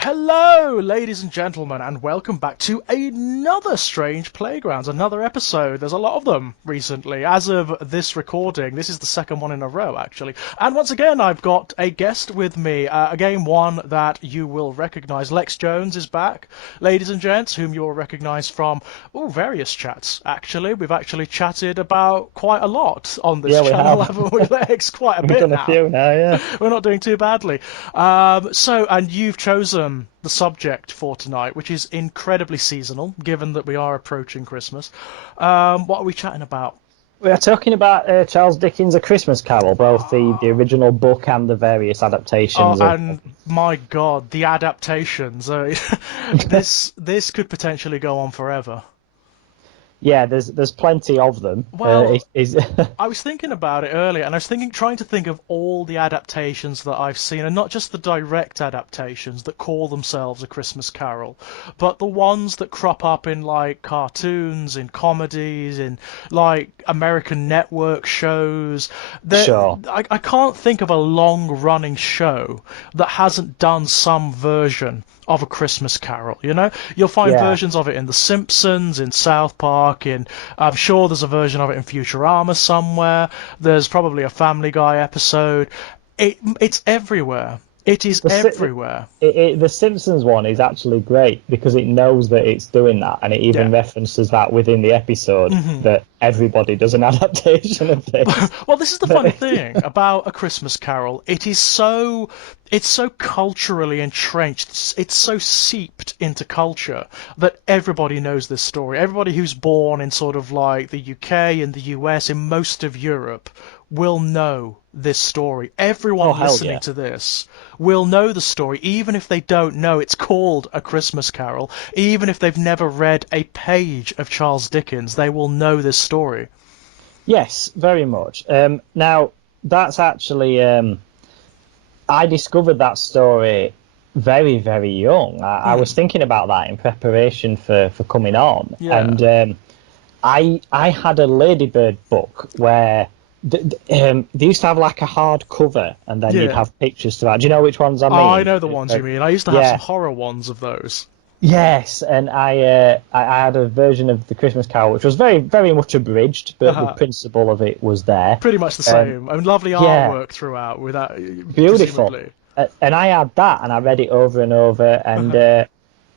Hello, ladies and gentlemen, and welcome back to another Strange Playgrounds, another episode. There's a lot of them recently. As of this recording, this is the second one in a row, actually. And once again, I've got a guest with me, again, one that you will recognise. Lex Jones is back, ladies and gents, whom you'll recognise from various chats, actually. We've actually chatted about quite a lot on this channel, haven't we, Lex? Quite a bit done now. A few now, yeah. We're not doing too badly. And you've chosen the subject for tonight, which is incredibly seasonal, given that we are approaching Christmas. What are we chatting about? We are talking about Charles Dickens' A Christmas Carol, both the original book and the various adaptations. And my God, the adaptations. This could potentially go on forever. Yeah, there's plenty of them. Well, I was thinking about it earlier, and I was trying to think of all the adaptations that I've seen, and not just the direct adaptations that call themselves A Christmas Carol, but the ones that crop up in like cartoons, in comedies, in like American network shows. Sure. I can't think of a long-running show that hasn't done some version of A Christmas Carol. You know, you'll find versions of it in The Simpsons, in South Park. I'm sure there's a version of it in Futurama somewhere. There's probably a Family Guy episode. It's everywhere. It is everywhere. The Simpsons one is actually great because it knows that it's doing that, and it even references that within the episode that everybody does an adaptation of this. Well, this is the funny thing about A Christmas Carol. It's so culturally entrenched. It's so seeped into culture that everybody knows this story. Everybody who's born in sort of like the UK and the US, in most of Europe, will know this story. Everyone listening to this will know the story, even if they don't know it's called A Christmas Carol. Even if they've never read a page of Charles Dickens, they will know this story. Yes, very much. Now, that's actually... I discovered that story very, very young. I was thinking about that in preparation for coming on. Yeah. And I had a Ladybird book where... they used to have like a hard cover, and then you'd have pictures to that. Do you know which ones I mean? Oh, I know the ones you mean. I used to have some horror ones of those. Yes, and I had a version of The Christmas Carol, which was very, very much abridged, but the principle of it was there. Pretty much the same. And lovely artwork throughout with that. Beautiful. And I had that, and I read it over and over, and I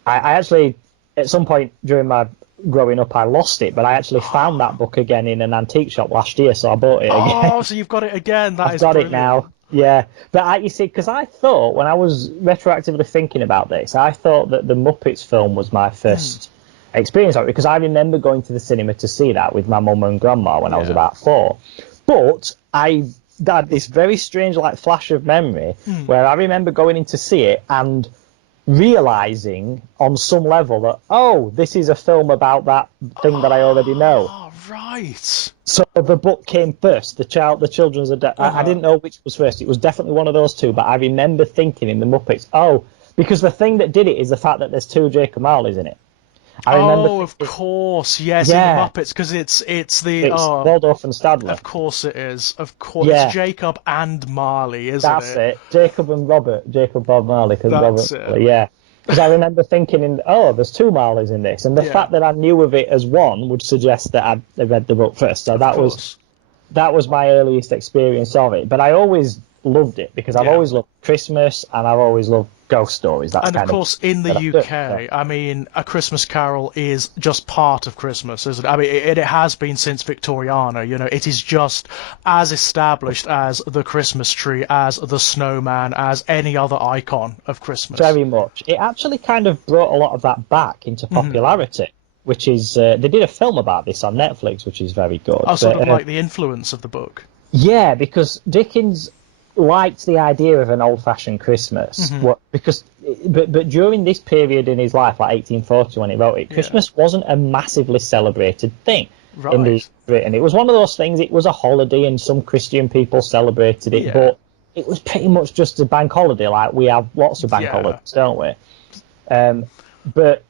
actually, at some point during my growing up, I lost it, but I actually found that book again in an antique shop last year, so I bought it again. Oh, so you've got it again. I've got it now. Yeah, but you see, because I thought, when I was retroactively thinking about this, I thought that the Muppets film was my first experience of it, because I remember going to the cinema to see that with my mum and grandma when I was about 4. But I had this very strange like flash of memory where I remember going in to see it and realising on some level that, this is a film about that thing that I already know. Oh, right. So the book came first, the children's I didn't know which was first. It was definitely one of those two, but I remember thinking in the Muppets, because the thing that did it is the fact that there's 2 Jacob Marleys in it. I remember of course, yes, in the Muppets, because it's Waldorf and Statler. Of course it is. Of course, it's Jacob and Marley, isn't it? That's it. Jacob and Robert. Jacob Bob Marley. That's Robert, it. Yeah. Because I remember thinking, there's 2 Marleys in this, and the fact that I knew of it as one would suggest that I'd read the book first. So that was my earliest experience of it. But I always loved it because I've always loved Christmas, and I've always loved ghost stories. And of course, in the UK, I mean, A Christmas Carol is just part of Christmas, isn't it? I mean, it has been since Victoriana. You know, it is just as established as the Christmas tree, as the snowman, as any other icon of Christmas. Very much. It actually kind of brought a lot of that back into popularity, which is they did a film about this on Netflix, which is very good. Sort of like the influence of the book. Yeah, because Dickens liked the idea of an old-fashioned Christmas, but during this period in his life, like 1840 when he wrote it, Christmas wasn't a massively celebrated thing in Britain. It was one of those things. It was a holiday, and some Christian people celebrated it, but it was pretty much just a bank holiday. Like we have lots of bank holidays, don't we? But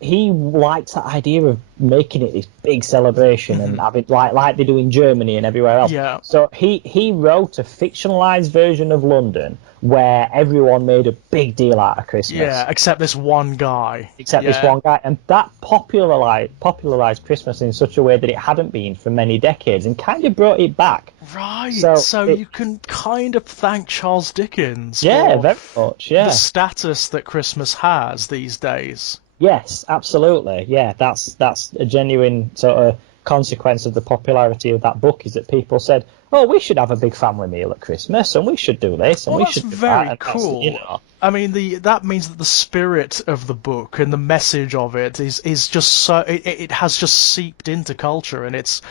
he likes that idea of making it this big celebration and having like they do in Germany and everywhere else. Yeah. So he wrote a fictionalized version of London where everyone made a big deal out of Christmas. Yeah, except this one guy. Except this one guy, and that popularized Christmas in such a way that it hadn't been for many decades, and kind of brought it back. Right. So You can kind of thank Charles Dickens Yeah, for very much. Yeah. the status that Christmas has these days. Yes, absolutely. Yeah, that's a genuine sort of consequence of the popularity of that book, is that people said, "Oh, we should have a big family meal at Christmas, and we should do this, and Well, we that's should do very that." And cool. you know, I mean, that means that the spirit of the book and the message of it is just so it has just seeped into culture, and it's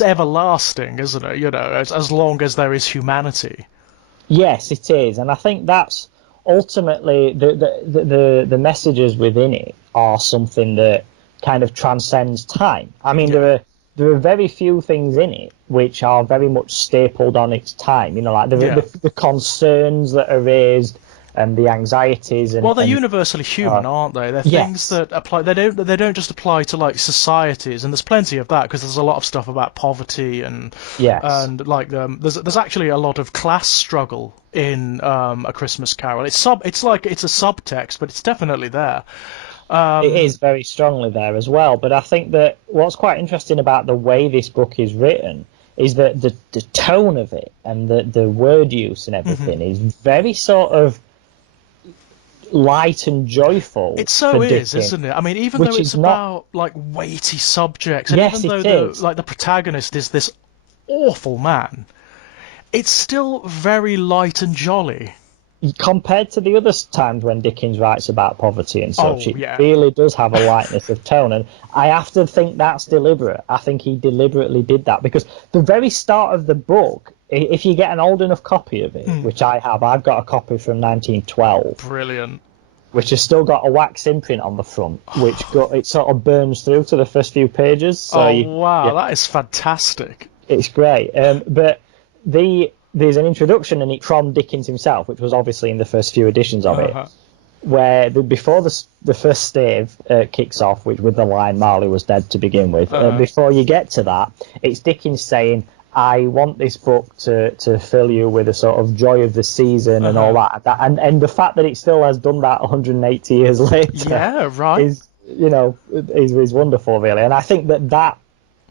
everlasting, isn't it? You know, as long as there is humanity. yes, it is, and I think that's ultimately the messages within it are something that kind of transcends time. I mean, there are very few things in it which are very much stapled on its time. You know, like the concerns that are raised and the anxieties. And, well, they're universally human, aren't they? They're things that apply. They don't just apply to like societies, and there's plenty of that because there's a lot of stuff about poverty and like there's actually a lot of class struggle in A Christmas Carol. It's like it's a subtext, but it's definitely there. It is very strongly there as well. But I think that what's quite interesting about the way this book is written is that the tone of it and the word use and everything is very sort of light and joyful. It so is, isn't it? I mean, even though it's about like weighty subjects, and even though the protagonist is this awful man, it's still very light and jolly. Compared to the other times when Dickens writes about poverty and such, it really does have a lightness of tone, and I have to think that's deliberate. I think he deliberately did that, because the very start of the book, if you get an old enough copy of it, which I have, I've got a copy from 1912. Brilliant. Which has still got a wax imprint on the front, which it sort of burns through to the first few pages. So that is fantastic. It's great. But there's an introduction in it from Dickens himself, which was obviously in the first few editions of it, where before the first stave kicks off, which with the line "Marley was dead to begin with," before you get to that, it's Dickens saying, "I want this book to fill you with a sort of joy of the season and all that." And the fact that it still has done that 180 years later, is wonderful, really. And I think that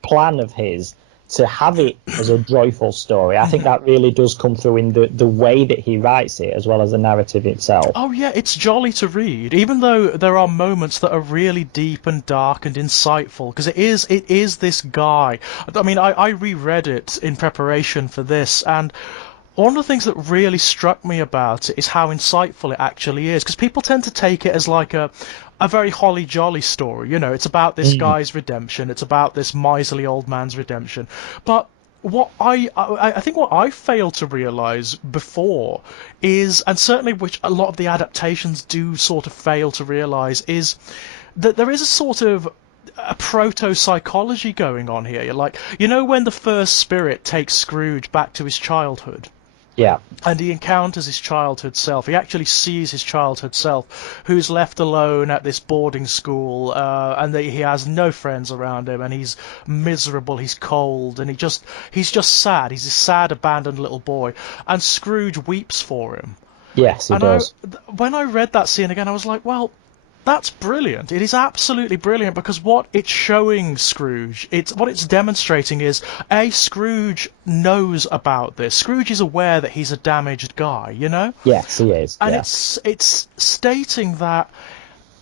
plan of his to have it as a joyful story, I think that really does come through in the way that he writes it, as well as the narrative itself. Oh yeah, it's jolly to read, even though there are moments that are really deep and dark and insightful, because it is this guy. I mean, I reread it in preparation for this, and one of the things that really struck me about it is how insightful it actually is, because people tend to take it as like a very holly jolly story. You know, it's about this guy's redemption, it's about this miserly old man's redemption. But what I think what I failed to realise before is, and certainly which a lot of the adaptations do sort of fail to realise, is that there is a sort of a proto-psychology going on here. Like, you know, when the first spirit takes Scrooge back to his childhood, yeah, and he encounters his childhood self. He actually sees his childhood self, who's left alone at this boarding school, and he has no friends around him, and he's miserable, he's cold, and he's just sad. He's a sad, abandoned little boy, and Scrooge weeps for him. Yes, he does. When I read that scene again, I was like, well, that's brilliant. It is absolutely brilliant, because what it's showing Scrooge, what it's demonstrating is, Scrooge knows about this. Scrooge is aware that he's a damaged guy, you know? Yes, he is. And it's stating that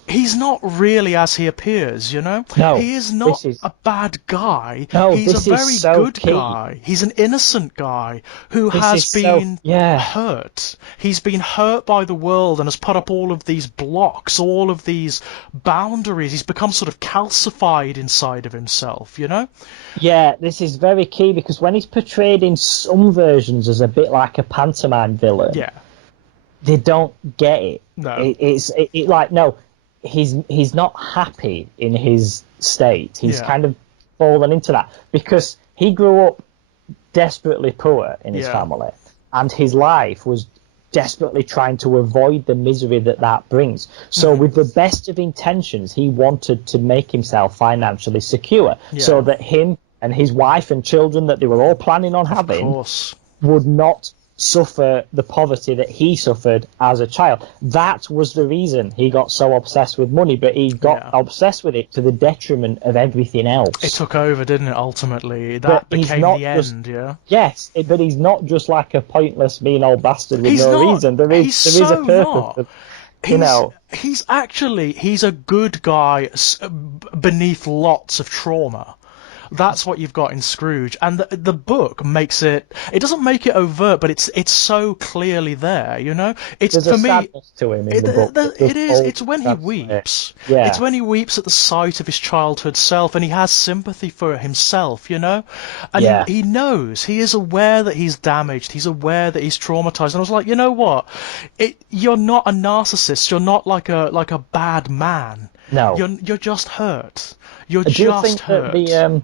he's not really as he appears, you know? No, he is not a bad guy. No, he's a very good guy. He's an innocent guy who has been hurt. He's been hurt by the world and has put up all of these blocks, all of these boundaries. He's become sort of calcified inside of himself, you know? Yeah, this is very key, because when he's portrayed in some versions as a bit like a pantomime villain, they don't get it. No. It's like, no, he's not happy in his state. He's kind of fallen into that, because he grew up desperately poor in his family, and his life was desperately trying to avoid the misery that brings. So with the best of intentions, he wanted to make himself financially secure so that him and his wife and children that they were all planning on having would not suffer the poverty that he suffered as a child. That was the reason he got so obsessed with money, but he got obsessed with it to the detriment of everything else. It took over, didn't it, ultimately? That became the end, yeah? Yes, but he's not just like a pointless, mean old bastard with reason. There is a purpose. He's a good guy beneath lots of trauma. That's what you've got in Scrooge, and the book makes it. It doesn't make it overt, but it's so clearly there. You know, there's a sadness to him in the book. It is. It's when he weeps. Yeah. It's when he weeps at the sight of his childhood self, and he has sympathy for himself. You know, and he knows, he is aware that he's damaged. He's aware that he's traumatized. And I was like, you know what? You're not a narcissist. You're not like a bad man. No, you're just hurt. You're just hurt.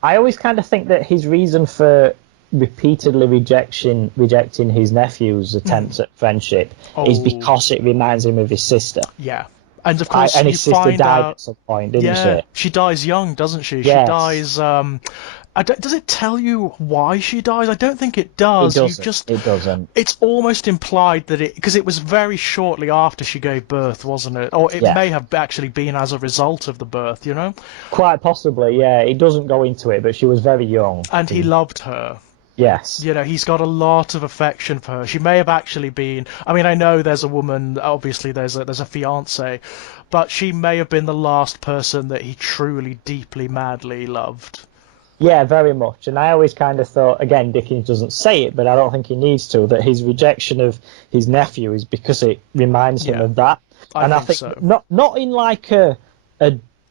I always kind of think that his reason for repeatedly rejecting his nephew's attempts at friendship is because it reminds him of his sister. Yeah. And of course, and his sister died at some point, didn't she? She dies young, doesn't she? Yes. She dies. Does it tell you why she dies? I don't think it does. It doesn't. It's almost implied that because it was very shortly after she gave birth, wasn't it? Or it may have actually been as a result of the birth, you know? Quite possibly, yeah. It doesn't go into it, but she was very young. And he loved her. Yes. You know, he's got a lot of affection for her. She may have actually been. I mean, I know there's a woman. Obviously, there's a fiancé, but she may have been the last person that he truly, deeply, madly loved. Yeah, very much. And I always kind of thought, again, Dickens doesn't say it, but I don't think he needs to, that his rejection of his nephew is because it reminds him of that. I think so. Not in like a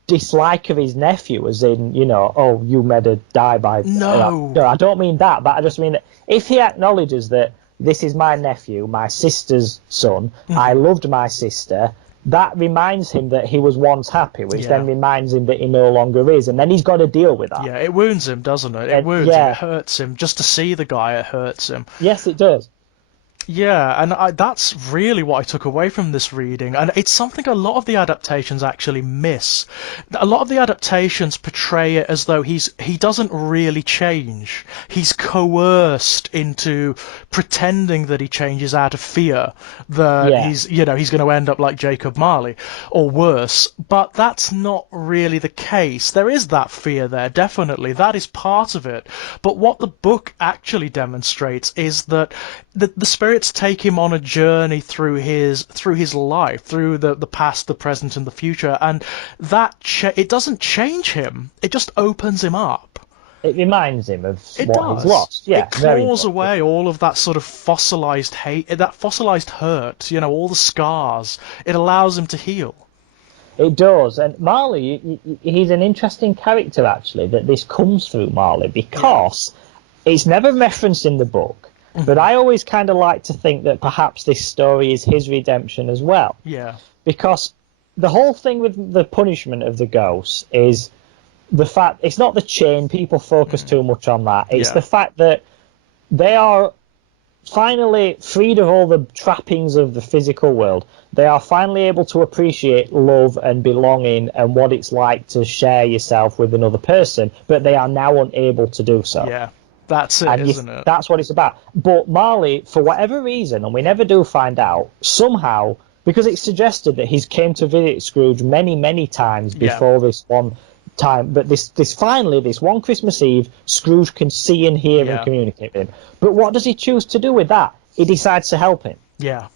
dislike of his nephew, as in, you know, oh, you made her die by... No, I don't mean that, but I just mean that if he acknowledges that this is my nephew, my sister's son, I loved my sister... That reminds him that he was once happy, which then reminds him that he no longer is, and then he's got to deal with that. Yeah, it wounds him, doesn't it? It wounds him, it hurts him. Just to see the guy, it hurts him. Yes, it does. Yeah, and that's really what I took away from this reading, and it's something a lot of the adaptations actually miss. A lot of the adaptations portray it as though he doesn't really change. He's coerced into pretending that he changes out of fear that he's going to end up like Jacob Marley or worse. But that's not really the case. There is that fear there, definitely. That is part of it. But what the book actually demonstrates is that the spirits take him on a journey through his life, through the past, the present, and the future, and that it doesn't change him. It just opens him up. It reminds him of he's lost. Yeah, it claws away all of that sort of fossilized hate, that fossilized hurt. You know, all the scars. It allows him to heal. It does, and Marley, he's an interesting character actually. That this comes through Marley because it's never referenced in the book. But I always kind of like to think that perhaps this story is his redemption as well. Yeah. Because the whole thing with the punishment of the ghosts is the fact it's not the chain. People focus too much on that. It's the fact that they are finally freed of all the trappings of the physical world. They are finally able to appreciate love and belonging and what it's like to share yourself with another person, but they are now unable to do so. Yeah. That's it, isn't it? That's what it's about. But Marley, for whatever reason, and we never do find out, somehow, because it's suggested that he's came to visit Scrooge many, many times before this one time, but this finally, this one Christmas Eve, Scrooge can see and hear and communicate with him. But what does he choose to do with that? He decides to help him. Yeah.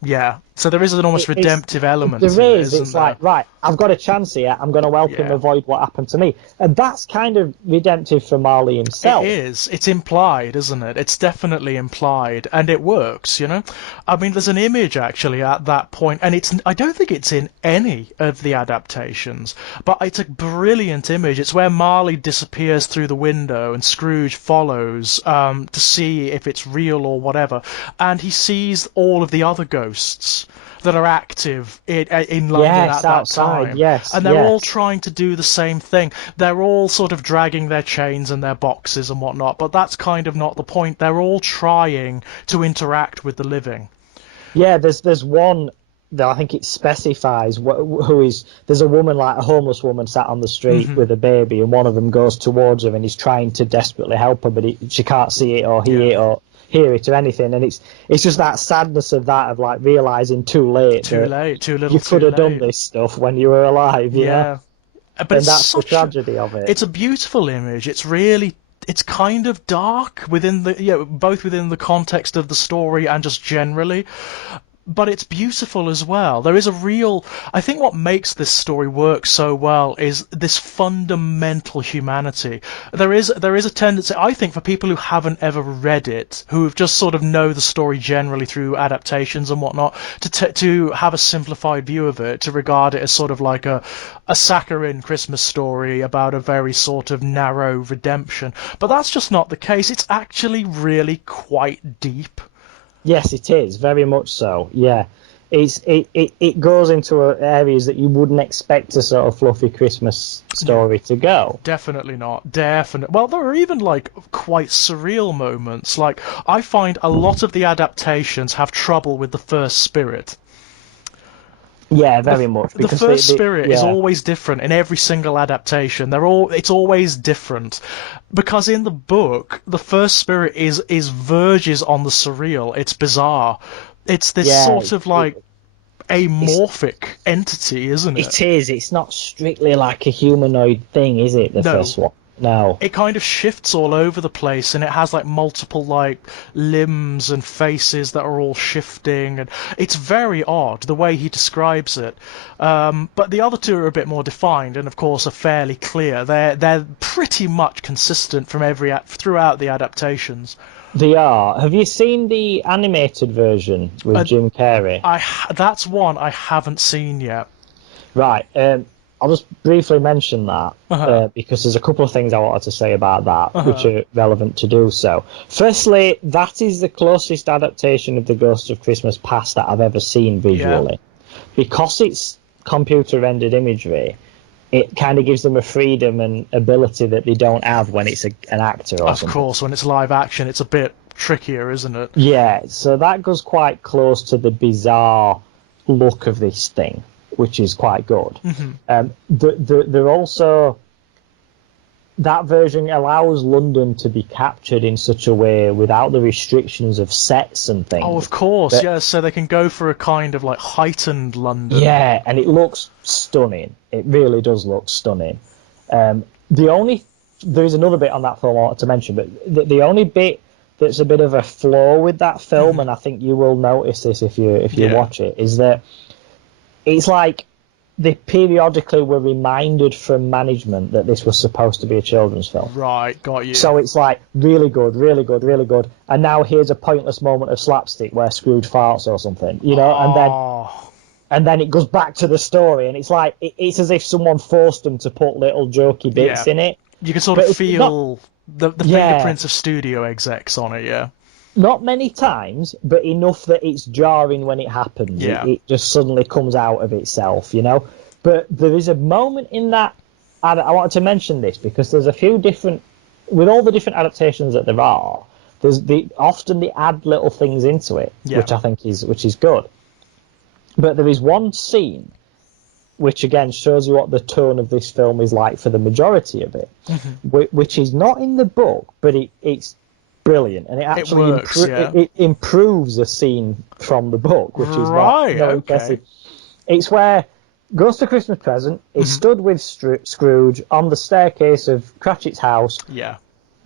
Yeah. So there is an almost redemptive element. There is. It's like, right, I've got a chance here. I'm going to help him avoid what happened to me. And that's kind of redemptive for Marley himself. It is. It's implied, isn't it? It's definitely implied. And it works, you know? I mean, there's an image, actually, at that point, and I don't think it's in any of the adaptations, but it's a brilliant image. It's where Marley disappears through the window and Scrooge follows to see if it's real or whatever. And he sees all of the other ghosts that are active in London at that time. And they're all trying to do the same thing. They're all sort of dragging their chains and their boxes and whatnot, but that's kind of not the point. They're all trying to interact with the living. Yeah, there's one that I think it specifies who is. There's a woman, like a homeless woman, sat on the street with a baby, and one of them goes towards her and he's trying to desperately help her, but she can't see it or hear it Yeah. or hear it or anything, and it's just that sadness of that, of like realizing too late Too that late, too little, you could too have done late. this stuff when you were alive, you know, Yeah. But and it's that's the such a, tragedy of it. it's a beautiful image. It's really, it's kind of dark within the, both within the context of the story and just generally. But it's beautiful as well. There is a real, I think what makes this story work so well is this fundamental humanity. There is a tendency, I think, for people who haven't ever read it, who have just sort of know the story generally through adaptations and whatnot, to have a simplified view of it, to regard it as sort of like a saccharine Christmas story about a very sort of narrow redemption. But that's just not the case. It's actually really quite deep. Yes, it is very much so. Yeah, it goes into areas that you wouldn't expect a sort of fluffy Christmas story to go. Definitely not. Definitely. Well, there are even like quite surreal moments. Like I find a lot of the adaptations have trouble with the first spirit. Yeah, very much The because first spirit is yeah, always different in every single adaptation. It's always different because in the book, the first spirit is verges on the surreal. It's bizarre. It's this yeah, sort of like it's amorphic entity, isn't it? it is. It's not strictly like a humanoid thing, is it? The No, first one, no. it kind of shifts all over the place and it has like multiple like limbs and faces that are all shifting, and it's very odd the way he describes it. But the other two are a bit more defined and of course are fairly clear. They're pretty much consistent from throughout the adaptations. They are. Have you seen the animated version with uh, Jim Carrey? that's one I haven't seen yet. Right. I'll just briefly mention that Uh-huh. because there's a couple of things I wanted to say about that which Uh-huh. are relevant to do so. Firstly, that is the closest adaptation of The Ghost of Christmas Past that I've ever seen Yeah, visually. Because it's computer rendered imagery, it kind of gives them a freedom and ability that they don't have when it's an actor or of something. course when it's live action it's a bit trickier, isn't it? Yeah, so that goes quite close to the bizarre look of this thing, which is quite good. They're also, that version allows London to be captured in such a way without the restrictions of sets and Oh, things. of course, That, yeah. So they can go for a kind of like heightened London. yeah, and it looks stunning. It really does look stunning. The only There's another bit on that film I wanted to mention, but the only bit that's a bit of a flaw with that film, and I think you will notice this if you Yeah. watch it, is that it's like they periodically were reminded from management that this was supposed to be a children's film. Right, got you. So it's like really good, really good, really good, and now here's a pointless moment of slapstick where Scrooge farts or something, you know, Oh, and then it goes back to the story, and it's like it's as if someone forced them to put little jokey bits yeah. in it. You can sort But of it's not, feel the yeah, fingerprints of studio execs on it, yeah. not many times, but enough that it's jarring when it happens. Yeah. It just suddenly comes out of itself, you know. But there is a moment in that, and I wanted to mention this because there's a few different, with all the different adaptations that there are, often they add little things into it, Yeah. which I think is good. But there is one scene which again shows you what the tone of this film is like for the majority of it, which is not in the book, but it's brilliant, and it actually works, yeah. it improves a scene from the book, which is Right, not okay. impressive. It's where Ghost of Christmas Present is stood with Scrooge on the staircase of Cratchit's house Yeah,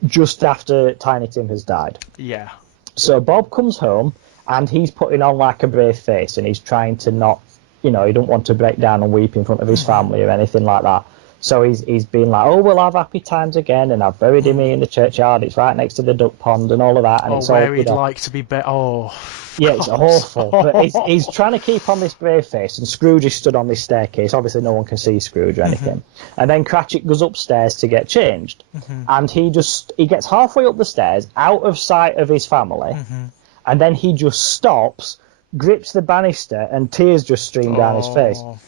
just after Tiny Tim has died. yeah. So Bob comes home and he's putting on like a brave face and he's trying to not, you know, he don't want to break down and weep in front of his family or anything like that. So he's been like, oh, we'll have happy times again, and I've buried him in the churchyard. It's right next to the duck pond and all of that. And Oh, it's all, where you he'd know, like to be Oh, yeah, it's God. awful. But he's trying to keep on this brave face, and Scrooge is stood on this staircase. Obviously, no one can see Scrooge or anything. And then Cratchit goes upstairs to get changed, and he gets halfway up the stairs, out of sight of his family, and then he just stops, grips the banister, and tears just stream down his face. Oh.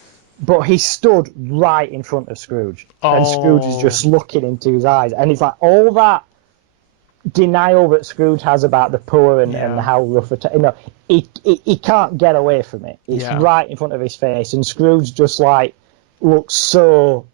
But he stood right in front of Scrooge, and Scrooge is Oh. just looking into his eyes, and it's like all that denial that Scrooge has about the poor and Yeah. how rough it, you know, he can't get away from it. It's Yeah. right in front of his face, and Scrooge just like looks so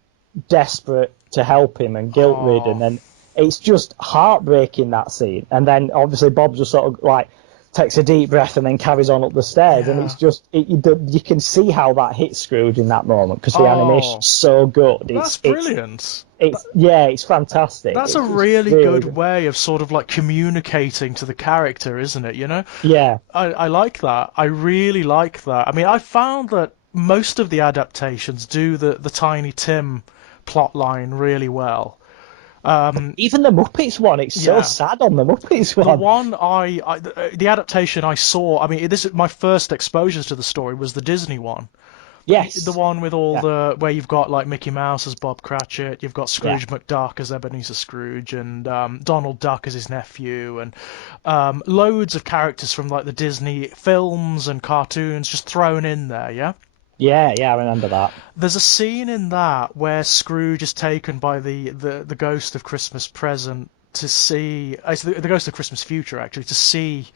desperate to help him and guilt ridden, and it's just heartbreaking, that scene. And then obviously Bob just sort of like takes a deep breath and then carries on up the stairs, and Yeah. it's just you can see how that hits Scrooge in that moment because the animation's so good. That's brilliant. It's fantastic. That's It's a really really good way of sort of like communicating to the character, isn't it? You know, Yeah, I like that. I really like that. I mean, I found that most of the adaptations do the Tiny Tim plot line really well. even the Muppets one, it's so Yeah. sad on the Muppets The one. one the adaptation I saw, I mean, this is my first exposures to the story was the Disney one. Yes, The one with all Yeah. the where you've got like Mickey Mouse as Bob Cratchit, you've got Scrooge McDuck as Ebenezer Scrooge, and Donald Duck as his nephew, and loads of characters from like the Disney films and cartoons just thrown in there. Yeah. yeah, I remember that. There's a scene in that where Scrooge is taken by the ghost of Christmas present to see it's the ghost of Christmas future actually to see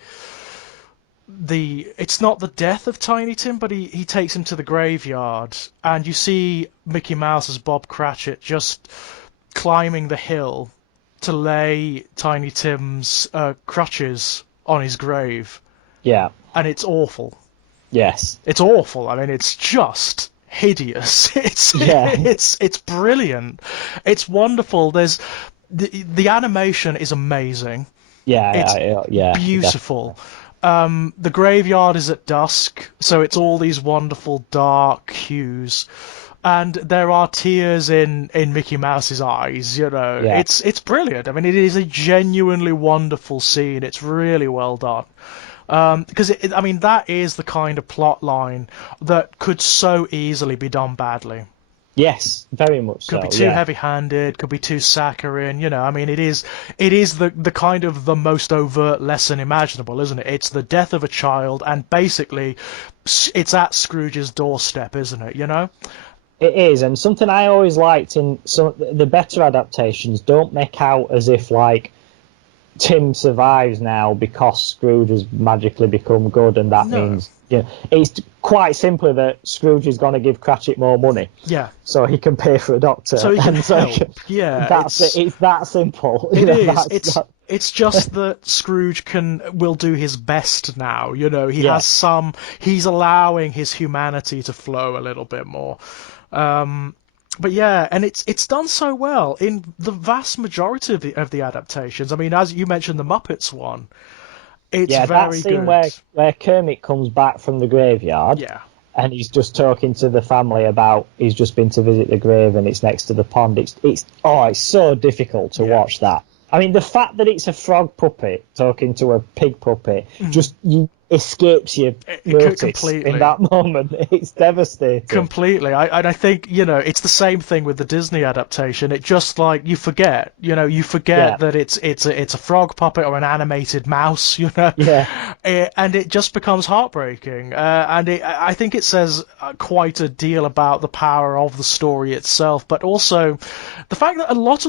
it's not the death of Tiny Tim, but he takes him to the graveyard, and you see Mickey Mouse as Bob Cratchit just climbing the hill to lay Tiny Tim's crutches on his grave, Yeah, and it's awful. yes, It's awful. I mean, it's just hideous. Yeah. It's brilliant. It's wonderful. There's the animation is amazing. It's yeah, beautiful. The graveyard is at dusk, so it's all these wonderful dark hues, and there are tears in Mickey Mouse's eyes. You know, Yeah. it's brilliant. I mean, it is a genuinely wonderful scene. It's really well done. Because I mean, that is the kind of plot line that could so easily be done badly. Yes, very much so. Could be too yeah. heavy-handed, could be too saccharine, you know. I mean, it is the kind of the most overt lesson imaginable, isn't it? It's the death of a child, and basically, it's at Scrooge's doorstep, isn't it? You know? It is, and something I always liked in some the better adaptations don't make out as if like Tim survives now because Scrooge has magically become good, and that No. means it's quite simply that Scrooge is going to give Cratchit more money Yeah. so he can pay for a doctor. So he can And so help. Yeah. that's it. It's that simple. It You know, is. that's- It's just that Scrooge will do his best now. You know, he Yeah. has some. He's allowing his humanity to flow a little bit more. But yeah, and it's done so well in the vast majority of the adaptations. I mean, as you mentioned, the Muppets one, it's yeah, that very scene good. where Kermit comes back from the graveyard. Yeah, And he's just talking to the family about he's just been to visit the grave and it's next to the pond. It's so difficult to Yeah. watch that. I mean, the fact that it's a frog puppet talking to a pig puppet just escapes your notice completely. in that moment. It's devastating. completely. I think, you know, it's the same thing with the Disney adaptation. It just like you forget Yeah. that it's a frog puppet or an animated mouse, you know. Yeah. And it just becomes heartbreaking. I think it says quite a deal about the power of the story itself, but also the fact that a lot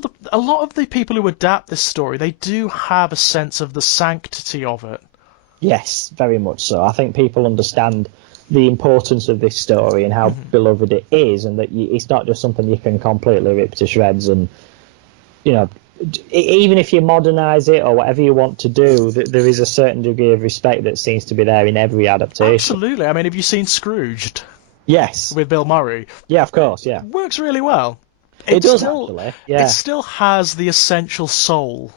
of the people who adapt this story, they do have a sense of the sanctity of it. Yes, very much so. I think people understand the importance of this story and how beloved it is, and that it's not just something you can completely rip to shreds. And even if you modernise it or whatever you want to do, there is a certain degree of respect that seems to be there in every adaptation. Absolutely. I mean, have you seen Scrooged Yes. with Bill Murray? Yeah, of course. Yeah. Works really well. It does still, actually. Yeah. It still has the essential soul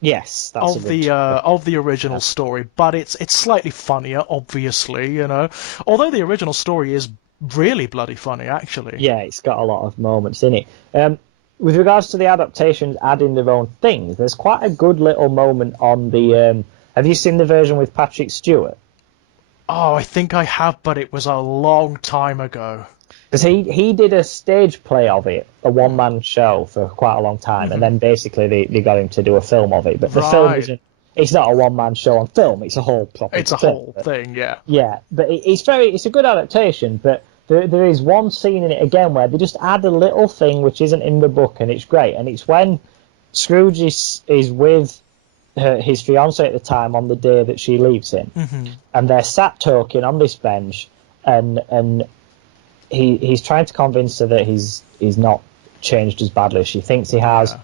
Yes. That's of the original story, but it's slightly funnier, obviously. You know, although the original story is really bloody funny, actually. Yeah, it's got a lot of moments in it. With regards to the adaptations adding their own things, there's quite a good little moment on the. Have you seen the version with Patrick Stewart? Oh, I think I have, but it was a long time ago. Because he did a stage play of it, a one-man show for quite a long time, and then basically they got him to do a film of it. But the film Right. isn't. It's not a one-man show on film. It's a whole proper. It's a film. whole thing, yeah. Yeah, but it's a good adaptation. But there is one scene in it again where they just add a little thing which isn't in the book, and it's great. And it's when Scrooge is with his fiance at the time on the day that she leaves him, and they're sat talking on this bench, and he's trying to convince her that he's not changed as badly as she thinks he has. Yeah.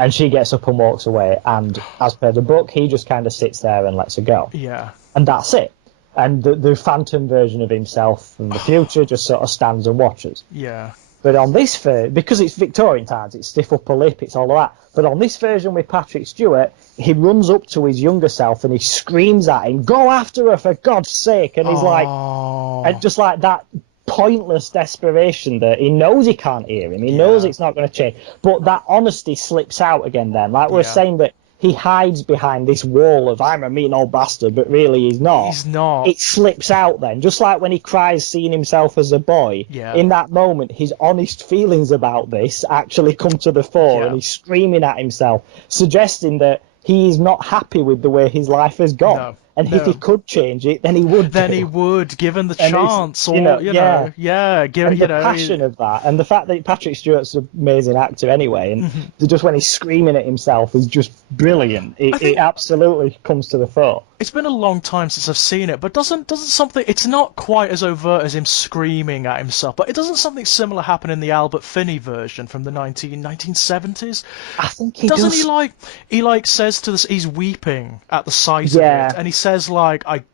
And she gets up and walks away, and as per the book, he just kind of sits there and lets her go. Yeah. And that's it. And the phantom version of himself from the future just sort of stands and watches. Yeah. But on this because it's Victorian times, it's stiff upper lip, it's all of that. But on this version with Patrick Stewart, he runs up to his younger self and he screams at him, "Go after her, for God's sake!" And he's like, and just like that pointless desperation that he knows he can't hear him, he knows it's not going to change, but that honesty slips out again then, like we're saying that he hides behind this wall of "I'm a mean old bastard," but really he's not. It slips out then, just like when he cries seeing himself as a boy. In that moment his honest feelings about this actually come to the fore, and he's screaming at himself, suggesting that he is not happy with the way his life has gone. And if he could change it, then he would. He would, given the chance, or the given passion of that, and the fact that Patrick Stewart's an amazing actor anyway, and just when he's screaming at himself is just brilliant. It absolutely comes to the fore. It's been a long time since I've seen it, but doesn't something? It's not quite as overt as him screaming at himself, but it doesn't something similar happen in the Albert Finney version from the 1970s? I think he does. Doesn't he says to this, he's weeping at the sight of it, and he says like, I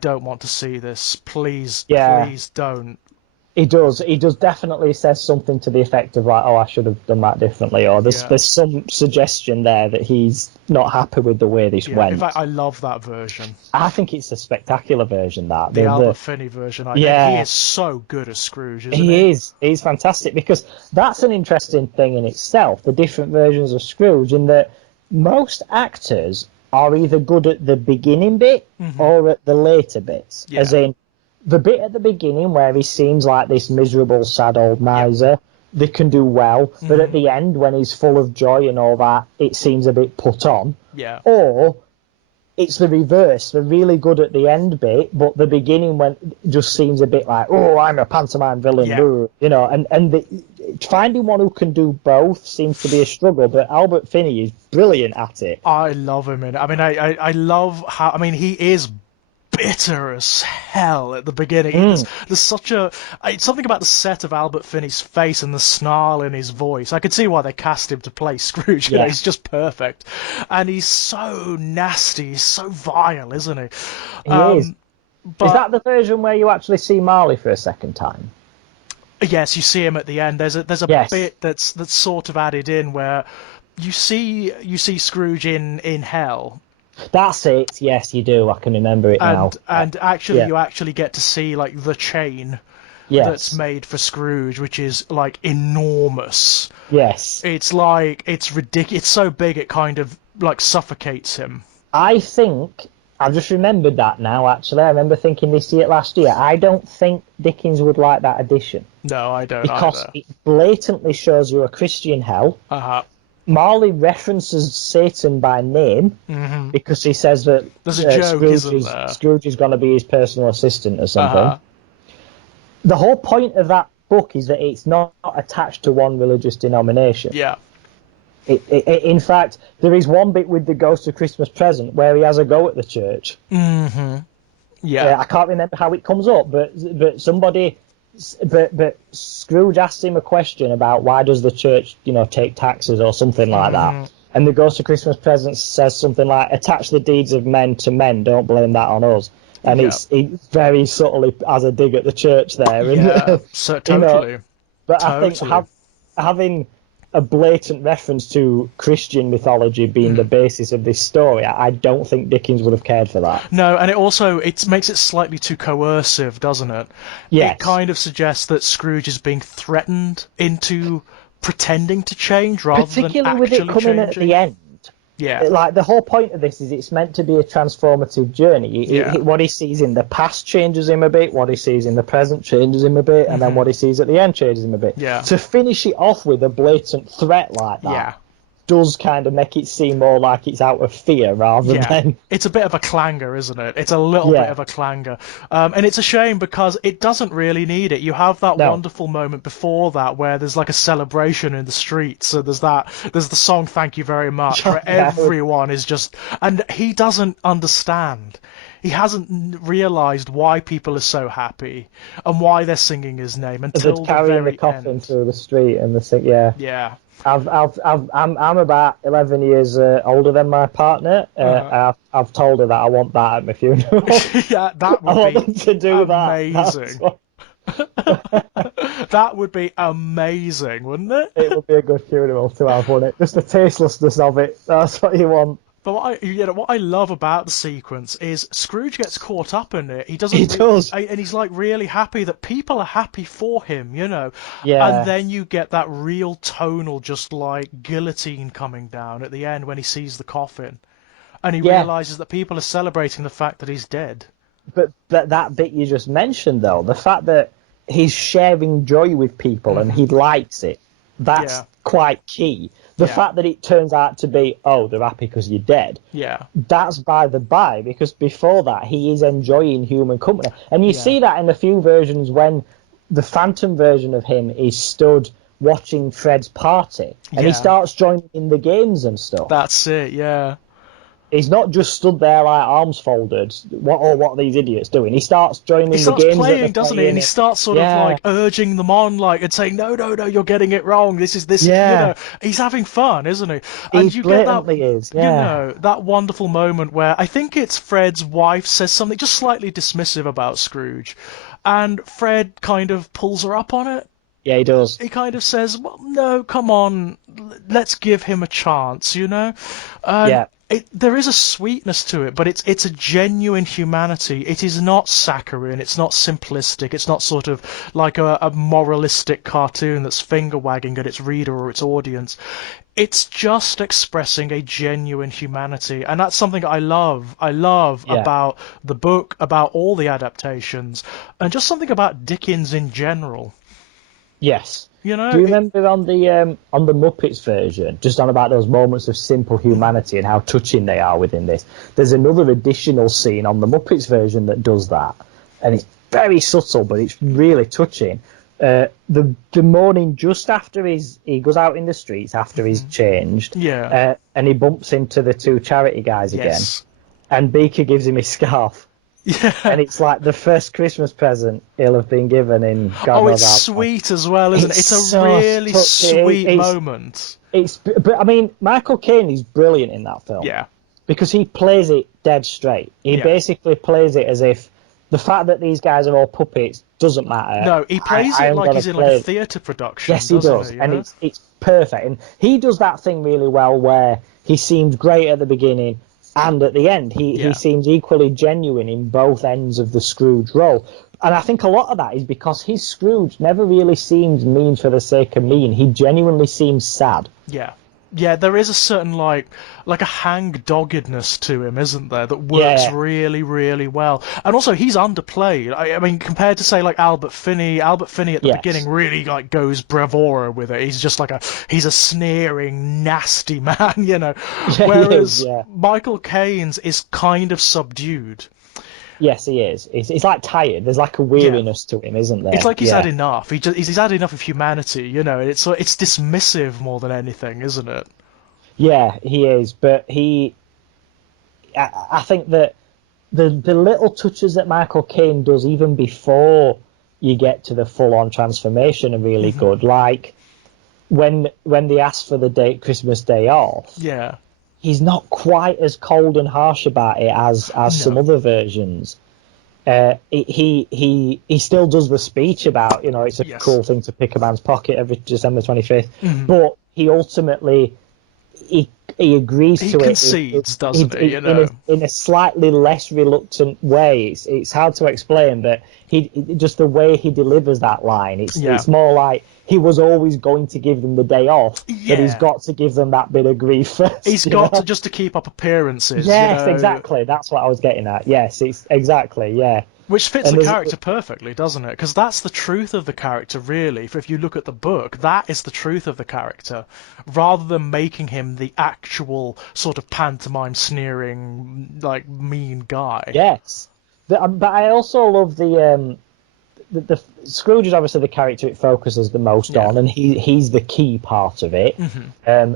don't want to see this, please don't. He does definitely says something to the effect of like, "Oh, I should have done that differently," or there's some suggestion there that he's not happy with the way this went. In fact, I love that version. I think it's a spectacular version, that the Albert Finney version. He is so good as Scrooge, isn't he? He's fantastic, because that's an interesting thing in itself, the different versions of Scrooge, in that most actors are either good at the beginning bit or at the later bits, as in the bit at the beginning where he seems like this miserable, sad old miser, they can do well, but at the end, when he's full of joy and all that, it seems a bit put on. Or it's the reverse, they're really good at the end bit, but the beginning just seems a bit like, "Oh, I'm a pantomime villain," and finding one who can do both seems to be a struggle, but Albert Finney is brilliant at it. I love him in it. I mean, I love how, he is bitter as hell at the beginning. There's something about the set of Albert Finney's face and the snarl in his voice. I could see why they cast him to play Scrooge. He's just perfect, and he's so nasty, he's so vile, isn't he? He is. But is that the version where you actually see Marley for a second time? Yes, you see him at the end. There's a bit that's sort of added in where you see Scrooge in hell. That's it. Yes, you do. I can remember it now. And actually, you actually get to see like the chain that's made for Scrooge, which is like enormous. Yes. It's like, it's ridiculous. It's so big it kind of like suffocates him. I think I've just remembered that now. Actually, I remember thinking this last year. I don't think Dickens would like that addition. No, I don't. Because it blatantly shows you a Christian hell. Marley references Satan by name because he says that there's a joke, Scrooge is going to be his personal assistant or something. The whole point of that book is that it's not attached to one religious denomination. In fact, there is one bit with the Ghost of Christmas Present where he has a go at the church. I can't remember how it comes up, but somebody... But Scrooge asked him a question about why does the church, take taxes or something like that. And the Ghost of Christmas Present says something like, "Attach the deeds of men to men, don't blame that on us." And he very subtly has a dig at the church there. And, so totally. But I think having a blatant reference to Christian mythology being the basis of this story, I don't think Dickens would have cared for that. No, and it makes it slightly too coercive, doesn't it? Yes. It kind of suggests that Scrooge is being threatened into pretending to change rather than actually changing. Particularly with it coming at the end. Like, the whole point of this is it's meant to be a transformative journey. What he sees in the past changes him a bit, what he sees in the present changes him a bit, and then what he sees at the end changes him a bit. To finish it off with a blatant threat like that does kind of make it seem more like it's out of fear rather Yeah, than it's a bit of a clanger, isn't it? It's a little bit yeah. of a clanger. And it's a shame because it doesn't really need it. You have that No, wonderful moment before that where there's like a celebration in the streets. So there's the song "Thank You Very Much," where yeah, everyone is just, and he doesn't understand. He hasn't realized why people are so happy and why they're singing his name they're until the carrying the very coffin end. through the street and yeah. Yeah. I'm about 11 years older than my partner. Uh-huh. I've told her that I want that at my funeral. Yeah, that I would want be them to do that. That's amazing. what, That would be amazing, wouldn't it? it would be a good funeral to have, wouldn't it? Just the tastelessness of it. That's what you want. But what I love about the sequence is Scrooge gets caught up in it. He He doesn't, does. and he's like really happy that people are happy for him, you know. And Yeah. then you get that real tonal, just like guillotine coming down at the end when he sees the coffin, and he Yeah. realizes that people are celebrating the fact that he's dead. But that bit you just mentioned, though, the fact that he's sharing joy with people and he likes it, that's Yeah, quite key. The yeah, fact that it turns out to be, oh, they're happy because you're dead, yeah, that's by the by, because before that, he is enjoying human company. And you yeah, see that in a few versions when the Phantom version of him is stood watching Fred's party and he yeah. starts joining in the games and stuff. That's it. Yeah. He's not just stood there like arms folded. What are these idiots doing? He starts joining He the starts games that playing, they're doesn't he? And playing. he starts sort of Yeah, like urging them on, like, and saying, "No, no, no, you're getting it wrong. You yeah. know." He's having fun, isn't he? He And you get that, blatantly is. you Yeah, know, that wonderful moment where I think it's Fred's wife says something just slightly dismissive about Scrooge, and Fred kind of pulls her up on it. yeah. He does. He kind of says, "Well, no, come on, let's give him a chance," you know? And Yeah, there is a sweetness to it, but it's a genuine humanity. It is not saccharine, it's not simplistic, it's not sort of like a moralistic cartoon that's finger wagging at its reader or its audience. It's just expressing a genuine humanity, and that's something I love. I love yeah. about the book, about all the adaptations, and just something about Dickens in general. Yes. You know, Do you remember on the Muppets version, just on about those moments of simple humanity and how touching they are within this? There's another additional scene on the Muppets version that does that, and it's very subtle, but it's really touching. The morning just after he goes out in the streets after he's changed, yeah, and he bumps into the two charity guys again, yes, and Beaker gives him his scarf. yeah. And it's like the first Christmas present he'll have been given in God Oh, knows it's how long. sweet as well, isn't it? It's It's a so really touching. sweet moment. But I mean, Michael Caine is brilliant in that film Yeah, because he plays it dead straight. He yeah. basically plays it as if the fact that these guys are all puppets doesn't matter. No, he plays I it am like gonna he's in like play a it. theatre production, Yes, he doesn't does, he? You and know? it's perfect. And he does that thing really well, where he seems great at the beginning and at the end. He Yeah. seems equally genuine in both ends of the Scrooge role. And I think a lot of that is because his Scrooge never really seems mean for the sake of mean. He genuinely seems sad. Yeah. Yeah, there is a certain like a hang-doggedness to him, isn't there, that works Yeah, really, really well. And also he's underplayed. I mean, compared to say like Albert Finney at the beginning yes. really like goes bravura with it. He's just like he's a sneering, nasty man, you know. Yeah, he is, Whereas yeah. Michael Caine's is kind of subdued. Yes, he is. It's like tired. There's like a Yeah. weariness to him, isn't there? It's like he's Yeah. had enough. He's had enough of humanity, you know. It's dismissive more than anything, isn't it? Yeah, he is. But I think that the little touches that Michael Caine does even before you get to the full on transformation are really good. Like when they ask for the date Christmas Day off, Yeah. he's not quite as cold and harsh about it as some No. other versions. He still does the speech about, it's a Yes. cruel thing to pick a man's pocket every December 25th, Mhm. but he ultimately he agrees He to it. concedes, doesn't he? You In know. in a slightly less reluctant way. It's hard to explain, but just the way he delivers that line. Yeah. It's more like he was always going to give them the day off, but he's Yeah. got to give them that bit of grief first. He's you got know? to just to keep up appearances. Yes, you know? exactly. That's what I was getting at. Yes, it's exactly. Yeah. Which fits And the there's- character perfectly, doesn't it? Because that's the truth of the character, really. If you look at the book, that is the truth of the character, rather than making him the actual sort of pantomime, sneering, like mean guy. Yes, but I also love the Scrooge is obviously the character it focuses the most Yeah. on, and he's the key part of it. Mm-hmm.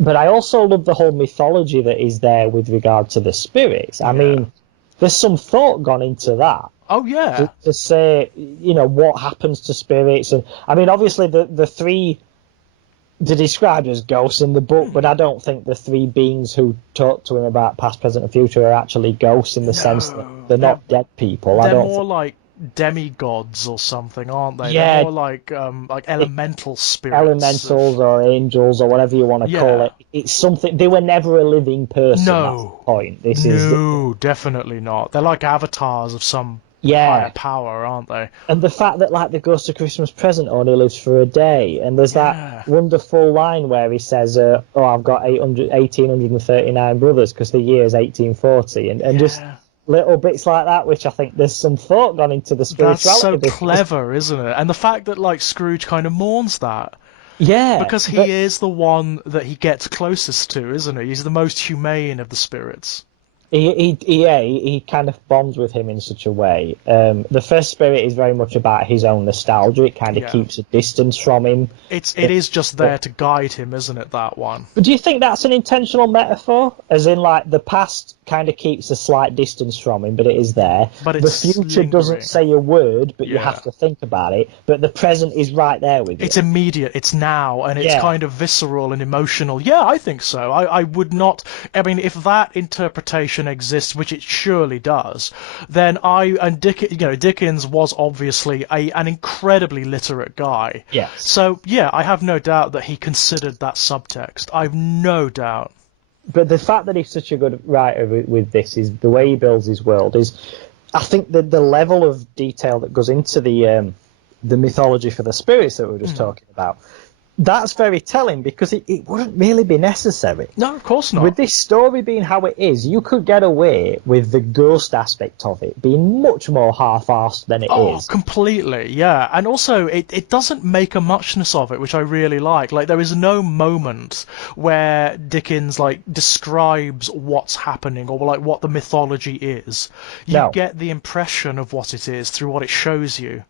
But I also love the whole mythology that is there with regard to the spirits. I mean, there's some thought gone into that. Oh yeah. To say, what happens to spirits. And I mean, obviously, the three, they're described as ghosts in the book, but I don't think the three beings who talk to him about past, present, and future are actually ghosts in the sense that they're not dead people. They're I don't more like demigods or something, aren't they? Yeah. They're more like elemental spirits. elementals or angels or whatever you want to call it. It's something. They were never a living person. No. That's the point. No, definitely not. They're like avatars of some higher power, aren't they? And the fact that like the Ghost of Christmas Present only lives for a day, and there's that wonderful line where he says, "Oh, I've got 1,839 brothers because the year is 1840," and just little bits like that, which I think there's some thought gone into the spirituality. That's so of this. clever, isn't it? And the fact that like Scrooge kind of mourns that. Yeah, Because he is the one that he gets closest to, isn't he? He's the most humane of the spirits. He kind of bonds with him in such a way. The first spirit is very much about his own nostalgia. It kind of keeps a distance from him. It is just there to guide him, isn't it, that one? But do you think that's an intentional metaphor? As in, like, the past kind of keeps a slight distance from him, but it is there. But it's the future doesn't lingering. say a word, but you have to think about it. But the present is right there with you. It's immediate, it's now, and it's kind of visceral and emotional. Yeah, I think so. I would not... I mean, if that interpretation exists, which it surely does, then Dickens was obviously an incredibly literate guy. Yes. So, yeah, I have no doubt that he considered that subtext. I've no doubt. But the fact that he's such a good writer with this is the way he builds his world is, I think the level of detail that goes into the mythology for the spirits that we were just talking about, that's very telling because it wouldn't really be necessary. No, of course not. With this story being how it is, you could get away with the ghost aspect of it being much more half-arsed than it is. Oh, completely, yeah. And also, it doesn't make a muchness of it, which I really like. Like, there is no moment where Dickens, like, describes what's happening or, like, what the mythology is. You get the impression of what it is through what it shows you.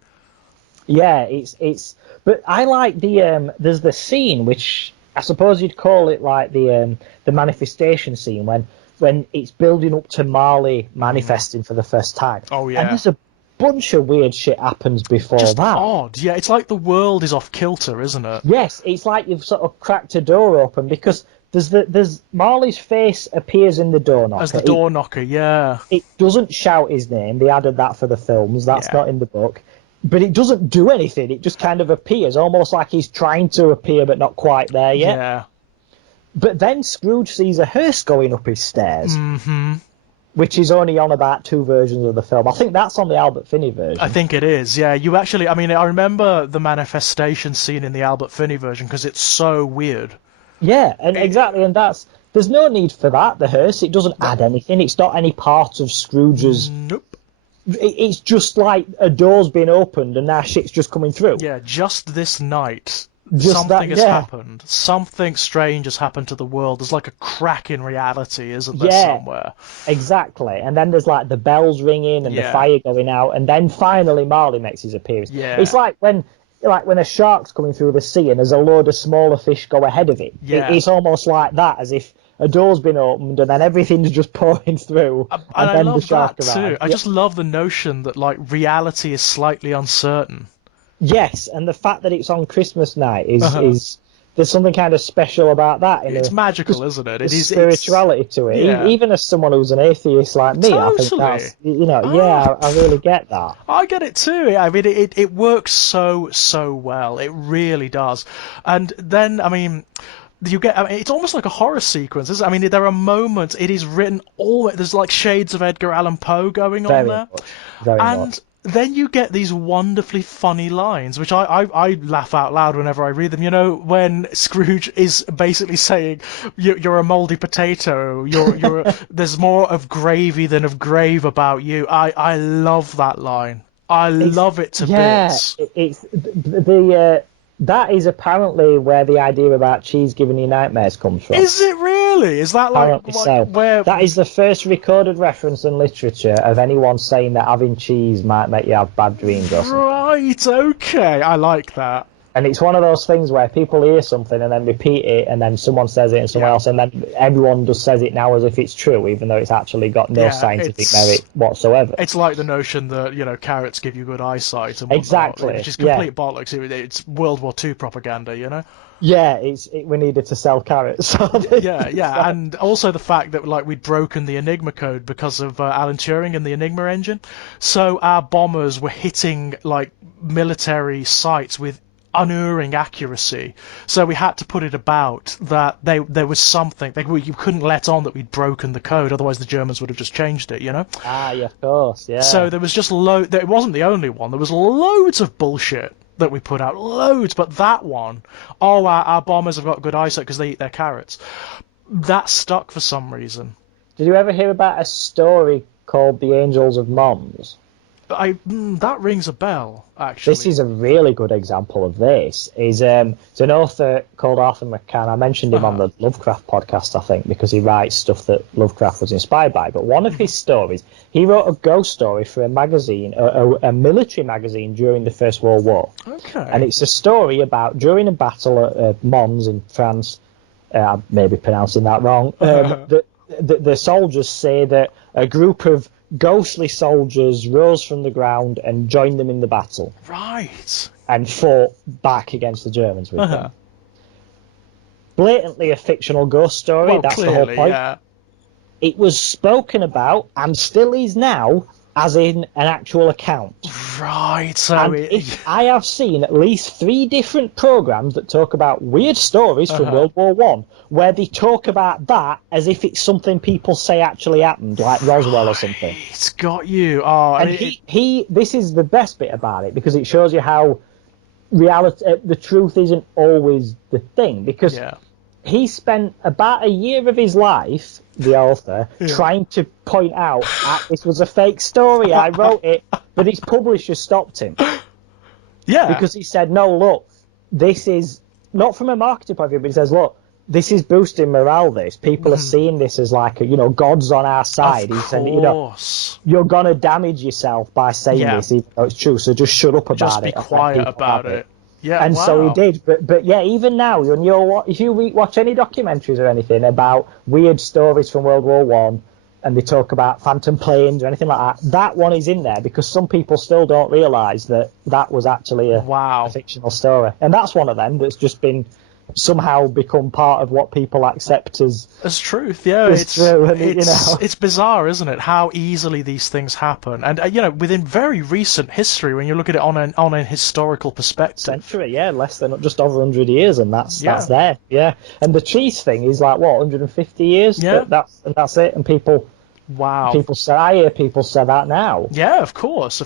Yeah, it's. But I like there's the scene which I suppose you'd call it like the manifestation scene when it's building up to Marley manifesting for the first time. Oh yeah. And there's a bunch of weird shit happens before Just that. Odd, yeah. It's like the world is off kilter, isn't it? Yes, it's like you've sort of cracked a door open because there's Marley's face appears in the door knocker. As the door knocker, yeah. It doesn't shout his name. They added that for the films. That's not in the book. But it doesn't do anything. It just kind of appears, almost like he's trying to appear but not quite there yet. Yeah. But then Scrooge sees a hearse going up his stairs, which is only on about 2 versions of the film. I think that's on the Albert Finney version. I think it is, yeah. You actually, I mean, I remember the manifestation scene in the Albert Finney version because it's so weird. Yeah, and exactly, and there's no need for that, the hearse. It doesn't add anything. It's not any part of Scrooge's... Nope. It's just like a door's been opened and now shit's just coming through. Yeah, just this night, Just something that, has happened. Something strange has happened to the world. There's like a crack in reality, isn't there, somewhere? Exactly. And then there's like the bells ringing and the fire going out, and then finally Marley makes his appearance. Yeah. It's like when a shark's coming through the sea and there's a load of smaller fish go ahead of it. Yeah. It's almost like that, as if a door's been opened and then everything's just pouring through. And then I love the shark that too. arrives. I just love the notion that like reality is slightly uncertain. Yes, and the fact that it's on Christmas night is there's something kind of special about that. It's magical, isn't it? It is spirituality to it. Yeah. Even as someone who's an atheist like me, I think that's, I really get that. I get it too. I mean, it works so well. It really does. And then, I mean, it's almost like a horror sequence, isn't it? I mean, there are moments, it is written there's like shades of Edgar Allan Poe going on there. Very and much. then you get these wonderfully funny lines, which I laugh out loud whenever I read them. You know, when Scrooge is basically saying, "You're a mouldy potato. There's more of gravy than of grave about you." I love that line. I love it to bits. It's the that is apparently where the idea about cheese giving you nightmares comes from. Is it really? Is that Apparently so. where That is the first recorded reference in literature of anyone saying that having cheese might make you have bad dreams or something. Right, okay, I like that. And it's one of those things where people hear something and then repeat it, and then someone says it and someone else, and then everyone just says it now as if it's true, even though it's actually got no scientific merit whatsoever. It's like the notion that, you know, carrots give you good eyesight and whatnot, Exactly, which is complete bollocks. It's World War II propaganda, you know? Yeah, we needed to sell carrots. Yeah, and also the fact that like we'd broken the Enigma code because of Alan Turing and the Enigma engine, so our bombers were hitting like military sites with unerring accuracy. So we had to put it about that there was something you couldn't let on that we'd broken the code, otherwise the Germans would have just changed it, you know? Ah, yeah, of course, yeah. So there was just it wasn't the only one. There was loads of bullshit that we put out, loads, but that one, our bombers have got good eyesight because they eat their carrots. That stuck for some reason. Did you ever hear about a story called The Angels of Mons? That rings a bell, actually. This is a really good example of this. It's an author called Arthur McCann. I mentioned him on the Lovecraft podcast, I think, because he writes stuff that Lovecraft was inspired by. But one of his stories, he wrote a ghost story for a magazine, a military magazine during the First World War. Okay. And it's a story about during a battle at Mons in France. I may be pronouncing that wrong. The soldiers say that a group of ghostly soldiers rose from the ground and joined them in the battle. Right. And fought back against the Germans with them. Blatantly a fictional ghost story, well, that's clearly, the whole point. Yeah. It was spoken about, and still is now, as in an actual account. Right, so I have seen at least 3 different programs that talk about weird stories from World War One, where they talk about that as if it's something people say actually happened, like Roswell or something. It's got you. Oh, and this is the best bit about it, because it shows you how reality, the truth isn't always the thing, because he spent about a year of his life, the author, trying to point out this was a fake story, I wrote it, but his publisher stopped him. Yeah. Because he said, no, look, this is, not from a marketing point of view, but he says, look, this is boosting morale, this. People are seeing this as like, God's on our side. He said, you're going to damage yourself by saying this, even though it's true, so just shut up about it. Just be quiet about it. Yeah, and so he did, but yeah, even now, if you watch any documentaries or anything about weird stories from World War One, and they talk about phantom planes or anything like that, that one is in there because some people still don't realise that was actually a fictional story, and that's one of them that's just been somehow become part of what people accept as truth. Yeah, it's true. And it's bizarre, isn't it, how easily these things happen, and within very recent history, when you look at it on a historical perspective. Century, less than just over 100 years, and that's there. Yeah, and the cheese thing is like 150 years. Yeah, that's it, and people. Wow. I hear people say that now. Yeah, of course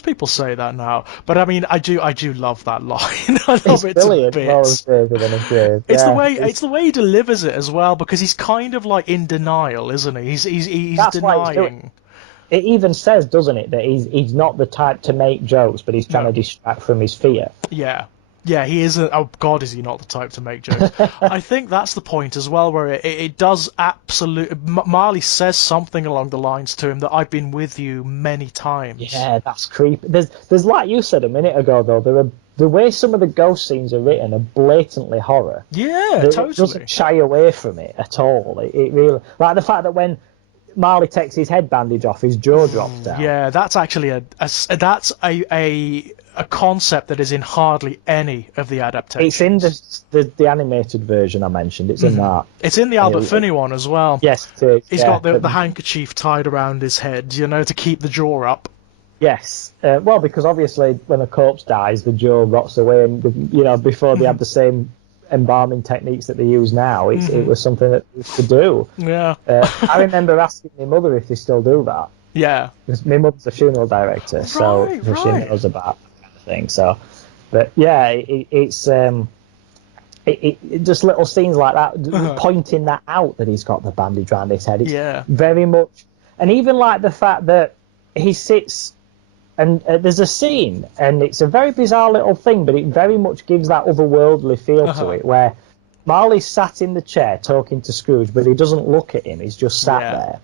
people say that now. But I mean, I do love that line. I love it brilliant. To bits. It's the way he delivers it as well, because he's kind of like in denial, isn't he? He's That's denying. It even says, doesn't it, that he's not the type to make jokes, but he's trying to distract from his fear. Yeah. Yeah, he isn't. Oh God, is he not the type to make jokes? I think that's the point as well, where it does absolutely. Marley says something along the lines to him that I've been with you many times. Yeah, that's creepy. There's like you said a minute ago, though. The way some of the ghost scenes are written are blatantly horror. Yeah, totally. It doesn't shy away from it at all. It really, like the fact that when Marley takes his head bandage off, his jaw drops down. Yeah, that's actually a concept that is in hardly any of the adaptations. It's in the animated version I mentioned. It's in that. It's in the Albert Finney one as well. Yes, it is. He's got the handkerchief tied around his head, to keep the jaw up. Yes. Well, because obviously when a corpse dies, the jaw rots away, and before they had the same embalming techniques that they use now, it was something that they used to do. Yeah. I remember asking my mother if they still do that. Yeah. Because my mum's a funeral director, so Right, she right. knows about that kind of thing. So, but yeah, it just little scenes like that, pointing that out that he's got the bandage around his head. It's Yeah. very much, and even like the fact that he sits and there's a scene, and it's a very bizarre little thing, but it very much gives that otherworldly feel to it, where Marley's sat in the chair talking to Scrooge, but he doesn't look at him. He's just sat there,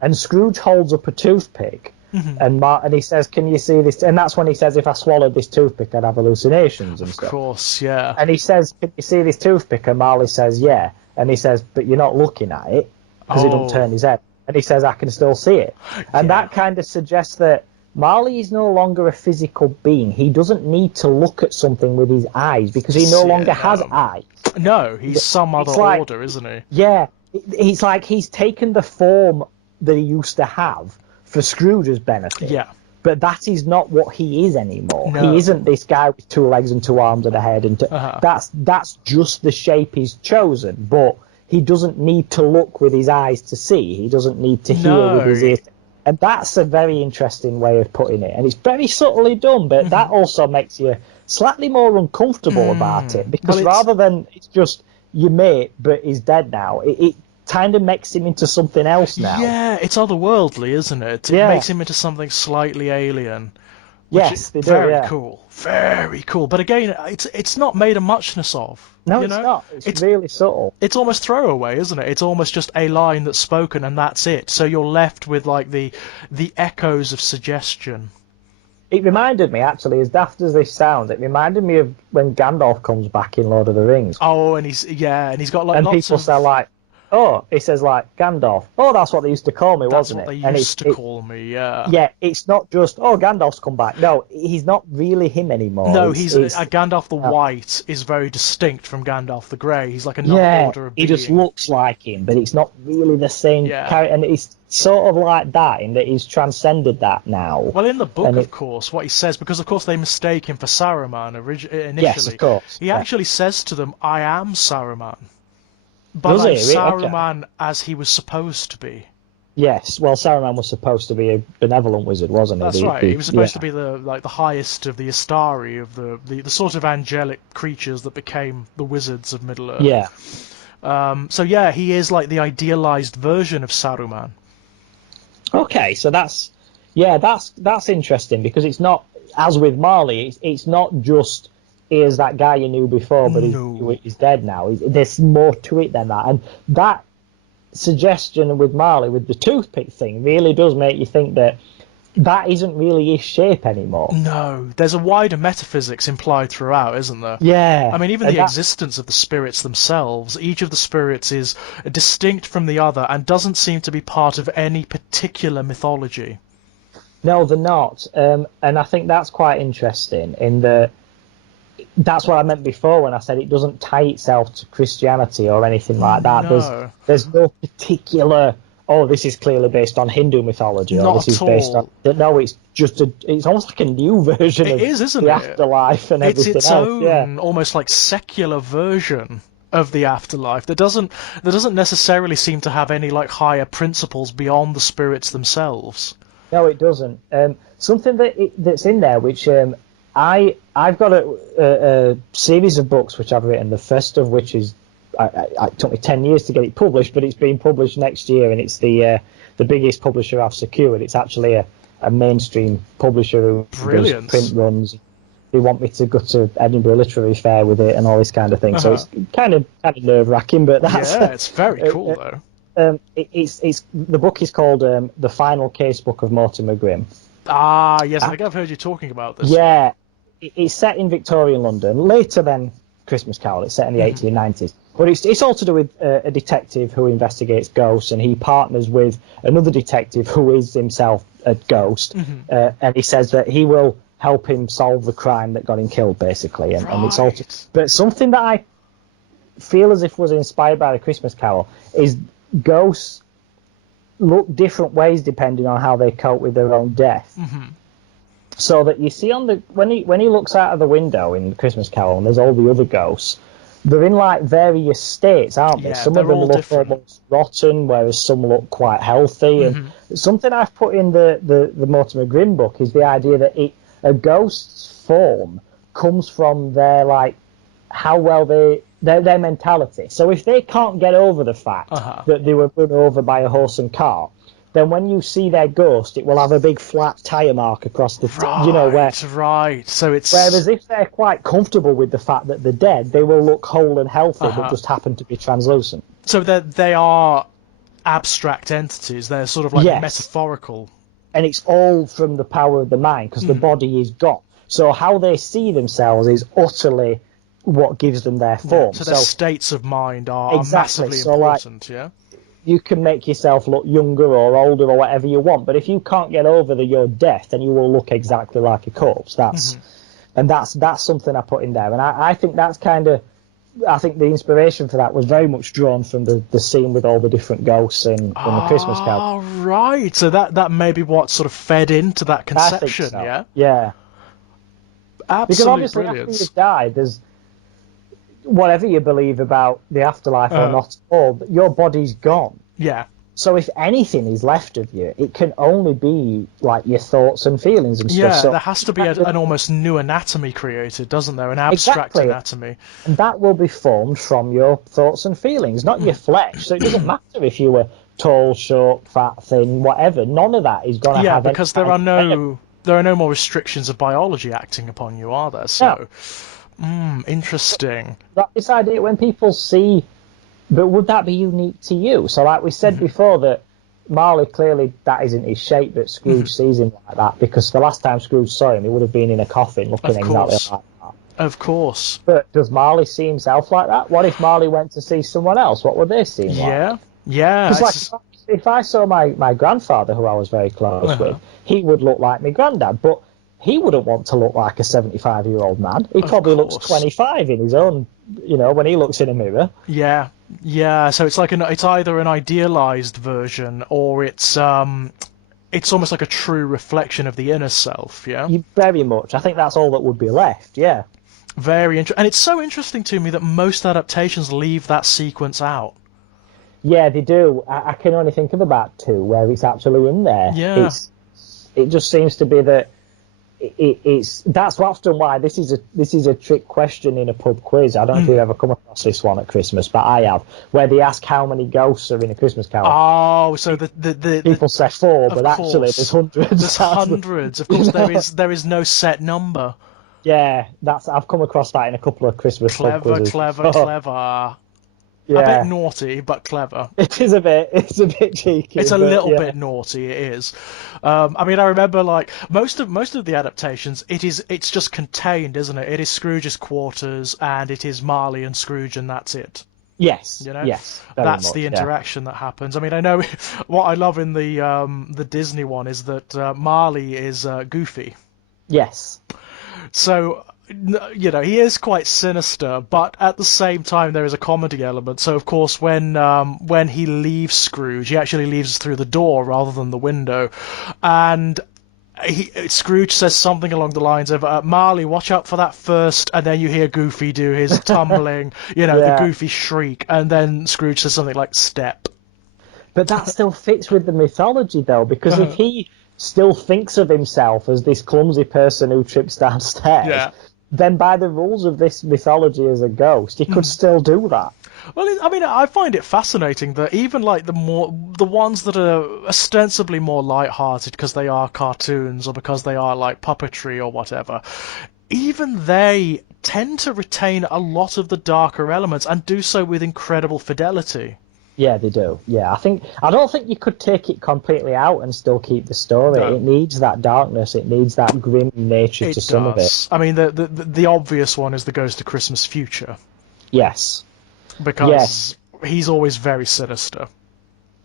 and Scrooge holds up a toothpick. And he says, "Can you see this?" And that's when he says, "If I swallowed this toothpick, I'd have hallucinations and stuff." Of course, yeah. And he says, "Can you see this toothpick?" And Marley says, "Yeah." And he says, "But you're not looking at it," because he doesn't turn his head. And he says, "I can still see it." And that kind of suggests that Marley is no longer a physical being. He doesn't need to look at something with his eyes because he no longer has eyes. No, he's some other order, isn't he? Yeah, it's like he's taken the form that he used to have for Scrooge's benefit. Yeah. But that is not what he is anymore. No. He isn't this guy with 2 legs and 2 arms and a head. And that's just the shape he's chosen. But he doesn't need to look with his eyes to see. He doesn't need to hear with his ears. And that's a very interesting way of putting it. And it's very subtly done, but that also makes you slightly more uncomfortable about it. Because rather than it's just your mate, but he's dead now, it kind of makes him into something else now. Yeah, it's otherworldly, isn't it? It makes him into something slightly alien. Yes, they do. Very cool. Very cool. But again, it's not made a muchness of. No, it's not. It's really subtle. It's almost throwaway, isn't it? It's almost just a line that's spoken and that's it. So you're left with like the echoes of suggestion. It reminded me, actually, as daft as this sounds, it reminded me of when Gandalf comes back in Lord of the Rings. Oh, and he's got like and lots people say like, "Oh," he says like, "Gandalf." Oh, that's what they used to call me, wasn't it? That's what they used to call me, yeah. Yeah, it's not just, "Oh, Gandalf's come back." No, he's not really him anymore. No, Gandalf the White is very distinct from Gandalf the Grey. He's like another order of being. He just looks like him, but it's not really the same character. And it's sort of like that in that he's transcended that now. Well, in the book, of course, what he says, because of course they mistake him for Saruman initially. Yes, of course. He actually says to them, "I am Saruman." But like Saruman as he was supposed to be. Yes, well, Saruman was supposed to be a benevolent wizard, wasn't he? That's right. He was supposed to be the highest of the Astari, of the sort of angelic creatures that became the wizards of Middle Earth. Yeah. So yeah, he is like the idealized version of Saruman. Okay, so that's interesting because it's not, as with Marley, it's not just here's that guy you knew before, but he's dead now. There's more to it than that, and that suggestion with Marley, with the toothpick thing, really does make you think that isn't really his shape anymore. No, there's a wider metaphysics implied throughout, isn't there? Yeah. I mean, even the existence of the spirits themselves, each of the spirits is distinct from the other and doesn't seem to be part of any particular mythology. No, they're not. And I think that's quite interesting in that. That's what I meant before when I said it doesn't tie itself to Christianity or anything like that. No. There's no particular, this is clearly based on Hindu mythology, or this is based on. No, it's just it's almost like a new version of isn't the it? afterlife and everything else. It's its own almost like secular version of the afterlife that doesn't necessarily seem to have any like higher principles beyond the spirits themselves. No, it doesn't. Something that's in there which. I've got a series of books which I've written, the first of which is it took me 10 years to get it published, but it's being published next year, and it's the biggest publisher I've secured. It's actually a mainstream publisher who does print runs. They want me to go to Edinburgh Literary Fair with it and all this kind of thing. So it's kind of nerve-wracking, but that's... Yeah, it's very cool, though. It's the book is called The Final Casebook of Mortimer Grimm. Ah, yes, I think I've heard you talking about this. Yeah. It's set in Victorian London, later than Christmas Carol. It's set in the 1890s. But it's all to do with a detective who investigates ghosts, and he partners with another detective who is himself a ghost. And he says that he will help him solve the crime that got him killed, basically. And it's all but something that I feel as if was inspired by the Christmas Carol is ghosts look different ways depending on how they cope with their own death. So that you see when he looks out of the window in Christmas Carol, and there's all the other ghosts, they're in like various states, aren't they? Yeah, Some of they're them all look different. almost rotten, whereas some look quite healthy. And something I've put in the Mortimer Grimm book is the idea that a ghost's form comes from their like how well their mentality. So if they can't get over the fact that they were run over by a horse and cart, then when you see their ghost, it will have a big flat tire mark across the, Right. So it's whereas if they're quite comfortable with the fact that they're dead, they will look whole and healthy, but just happen to be translucent. so they are abstract entities. They're sort of like Yes. metaphorical. And it's all from the power of the mind because the body is gone. So how they see themselves is utterly what gives them their form. So their states of mind are Exactly. massively So, like, important. Yeah. you can make yourself look younger or older or whatever you want, but if you can't get over your death, then you will look exactly like a corpse. That's something I put in there, and I think that's kind of. I think the inspiration for that was very much drawn from the scene with all the different ghosts in the Christmas Carol. Oh, right. So that may be what sort of fed into that conception. I think so. Yeah. Yeah. Absolutely Because obviously brilliant. after you've died, there's whatever you believe about the afterlife or not, all your body's gone. Yeah. So if anything is left of you, it can only be like your thoughts and feelings and stuff. Yeah, So there has to be an almost new anatomy created, doesn't there? An abstract Exactly. anatomy. And that will be formed from your thoughts and feelings, not your flesh. So it doesn't matter if you were tall, short, fat, thin, whatever. None of that is going to Yeah, have because there are no more restrictions of biology acting upon you, are there? So, interesting. This idea when people see, but would that be unique to you? So, like we said before, that Marley clearly that isn't his shape, but Scrooge sees him like that because the last time Scrooge saw him, he would have been in a coffin looking exactly like that. Of course. But does Marley see himself like that? What if Marley went to see someone else? What would they see him like? Yeah. Because like, if I saw my grandfather, who I was very close with, he would look like my granddad, but he wouldn't want to look like a 75-year-old man. He probably looks 25 in his own, when he looks in a mirror. Yeah. So it's like it's either an idealized version or it's almost like a true reflection of the inner self. Yeah. Very much. I think that's all that would be left. Yeah. Very interesting, and it's so interesting to me that most adaptations leave that sequence out. Yeah, they do. I can only think of about 2 where it's actually in there. Yeah. It just seems to be that that's often why this is a trick question in a pub quiz. I don't know if you've ever come across this one at Christmas, but I have, where they ask how many ghosts are in a Christmas Carol. Oh, so the people say 4, but actually there's hundreds. There's hundreds. Of course, there is no set number. Yeah, I've come across that in a couple of Christmas pub quizzes. Clever. Yeah. A bit naughty, but clever. It's a bit cheeky. It's a little bit naughty. It is. I mean, I remember like most of the adaptations. It's just contained, isn't it? It is Scrooge's quarters, and it is Marley and Scrooge, and that's it. Yes. Yes. Very That's much, the interaction that happens. I mean, I know what I love in the Disney one is that Marley is Goofy. Yes. So, he is quite sinister, but at the same time there is a comedy element. So, of course, when he leaves Scrooge, he actually leaves through the door rather than the window, and Scrooge says something along the lines of, Marley, watch out for that first, and then you hear Goofy do his tumbling, the Goofy shriek, and then Scrooge says something like, step. But that still fits with the mythology, though, because if he still thinks of himself as this clumsy person who trips downstairs, then by the rules of this mythology as a ghost, he could still do that. Well, I mean, I find it fascinating that even like the ones that are ostensibly more light-hearted because they are cartoons or because they are like puppetry or whatever, even they tend to retain a lot of the darker elements and do so with incredible fidelity. Yeah, they do. Yeah, I don't think you could take it completely out and still keep the story. No. It needs that darkness. It needs that grim nature to some of it. I mean, the obvious one is the Ghost of Christmas Future. Yes. Because he's always very sinister.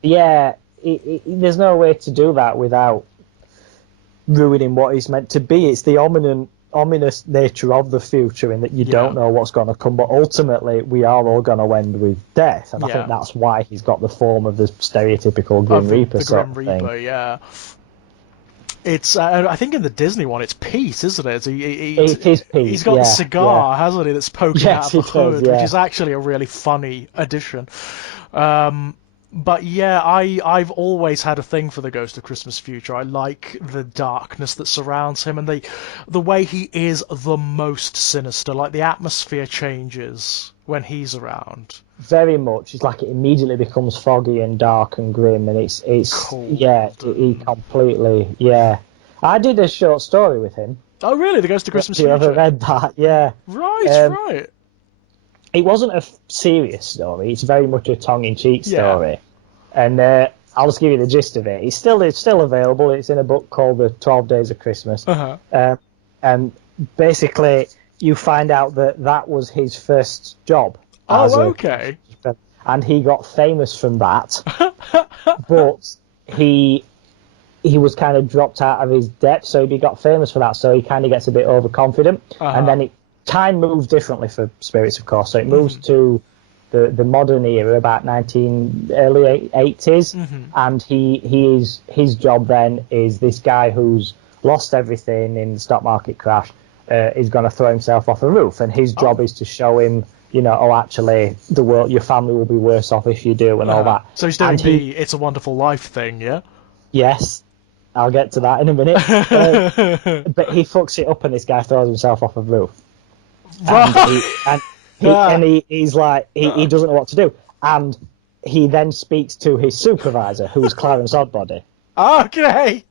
Yeah, there's no way to do that without ruining what he's meant to be. It's the ominous nature of the future in that you don't know what's going to come, but ultimately we are all going to end with death, and I think that's why he's got the form of the stereotypical Grim Reaper the sort Grim of Reaper, thing. Yeah. It's I think in the Disney one, it's Pete, isn't it? It is Pete. He's got the cigar, hasn't he? That's poking Yes, out of the he does, hood, which yeah. is actually a really funny addition. But yeah, I've always had a thing for the Ghost of Christmas Future. I like the darkness that surrounds him and the way he is the most sinister. Like the atmosphere changes when he's around. Very much. It's like it immediately becomes foggy and dark and grim, and it's Cold. yeah, he completely, yeah. I did a short story with him. Oh really? The Ghost of Christmas Have you ever Future? read that? Yeah. Right, right. It wasn't a serious story. It's very much a tongue-in-cheek Yeah. story, and I'll just give you the gist of it. It's still available. It's in a book called The 12 Days of Christmas, Uh-huh. and basically you find out that was his first job. as Oh, a- okay. and he got famous from that, but he was kind of dropped out of his depth, so he got famous for that. So he kind of gets a bit overconfident, and then time moves differently for spirits, of course. So it moves to the modern era, about early 80s, and his job then is this guy who's lost everything in the stock market crash is going to throw himself off a roof, and his job is to show him, oh, actually, your family will be worse off if you do, and all that. So he's doing And the It's a Wonderful Life thing, yeah? Yes, I'll get to that in a minute. But he fucks it up, and this guy throws himself off a roof. He's like, he doesn't know what to do, and he then speaks to his supervisor, who's Clarence Oddbody, Okay.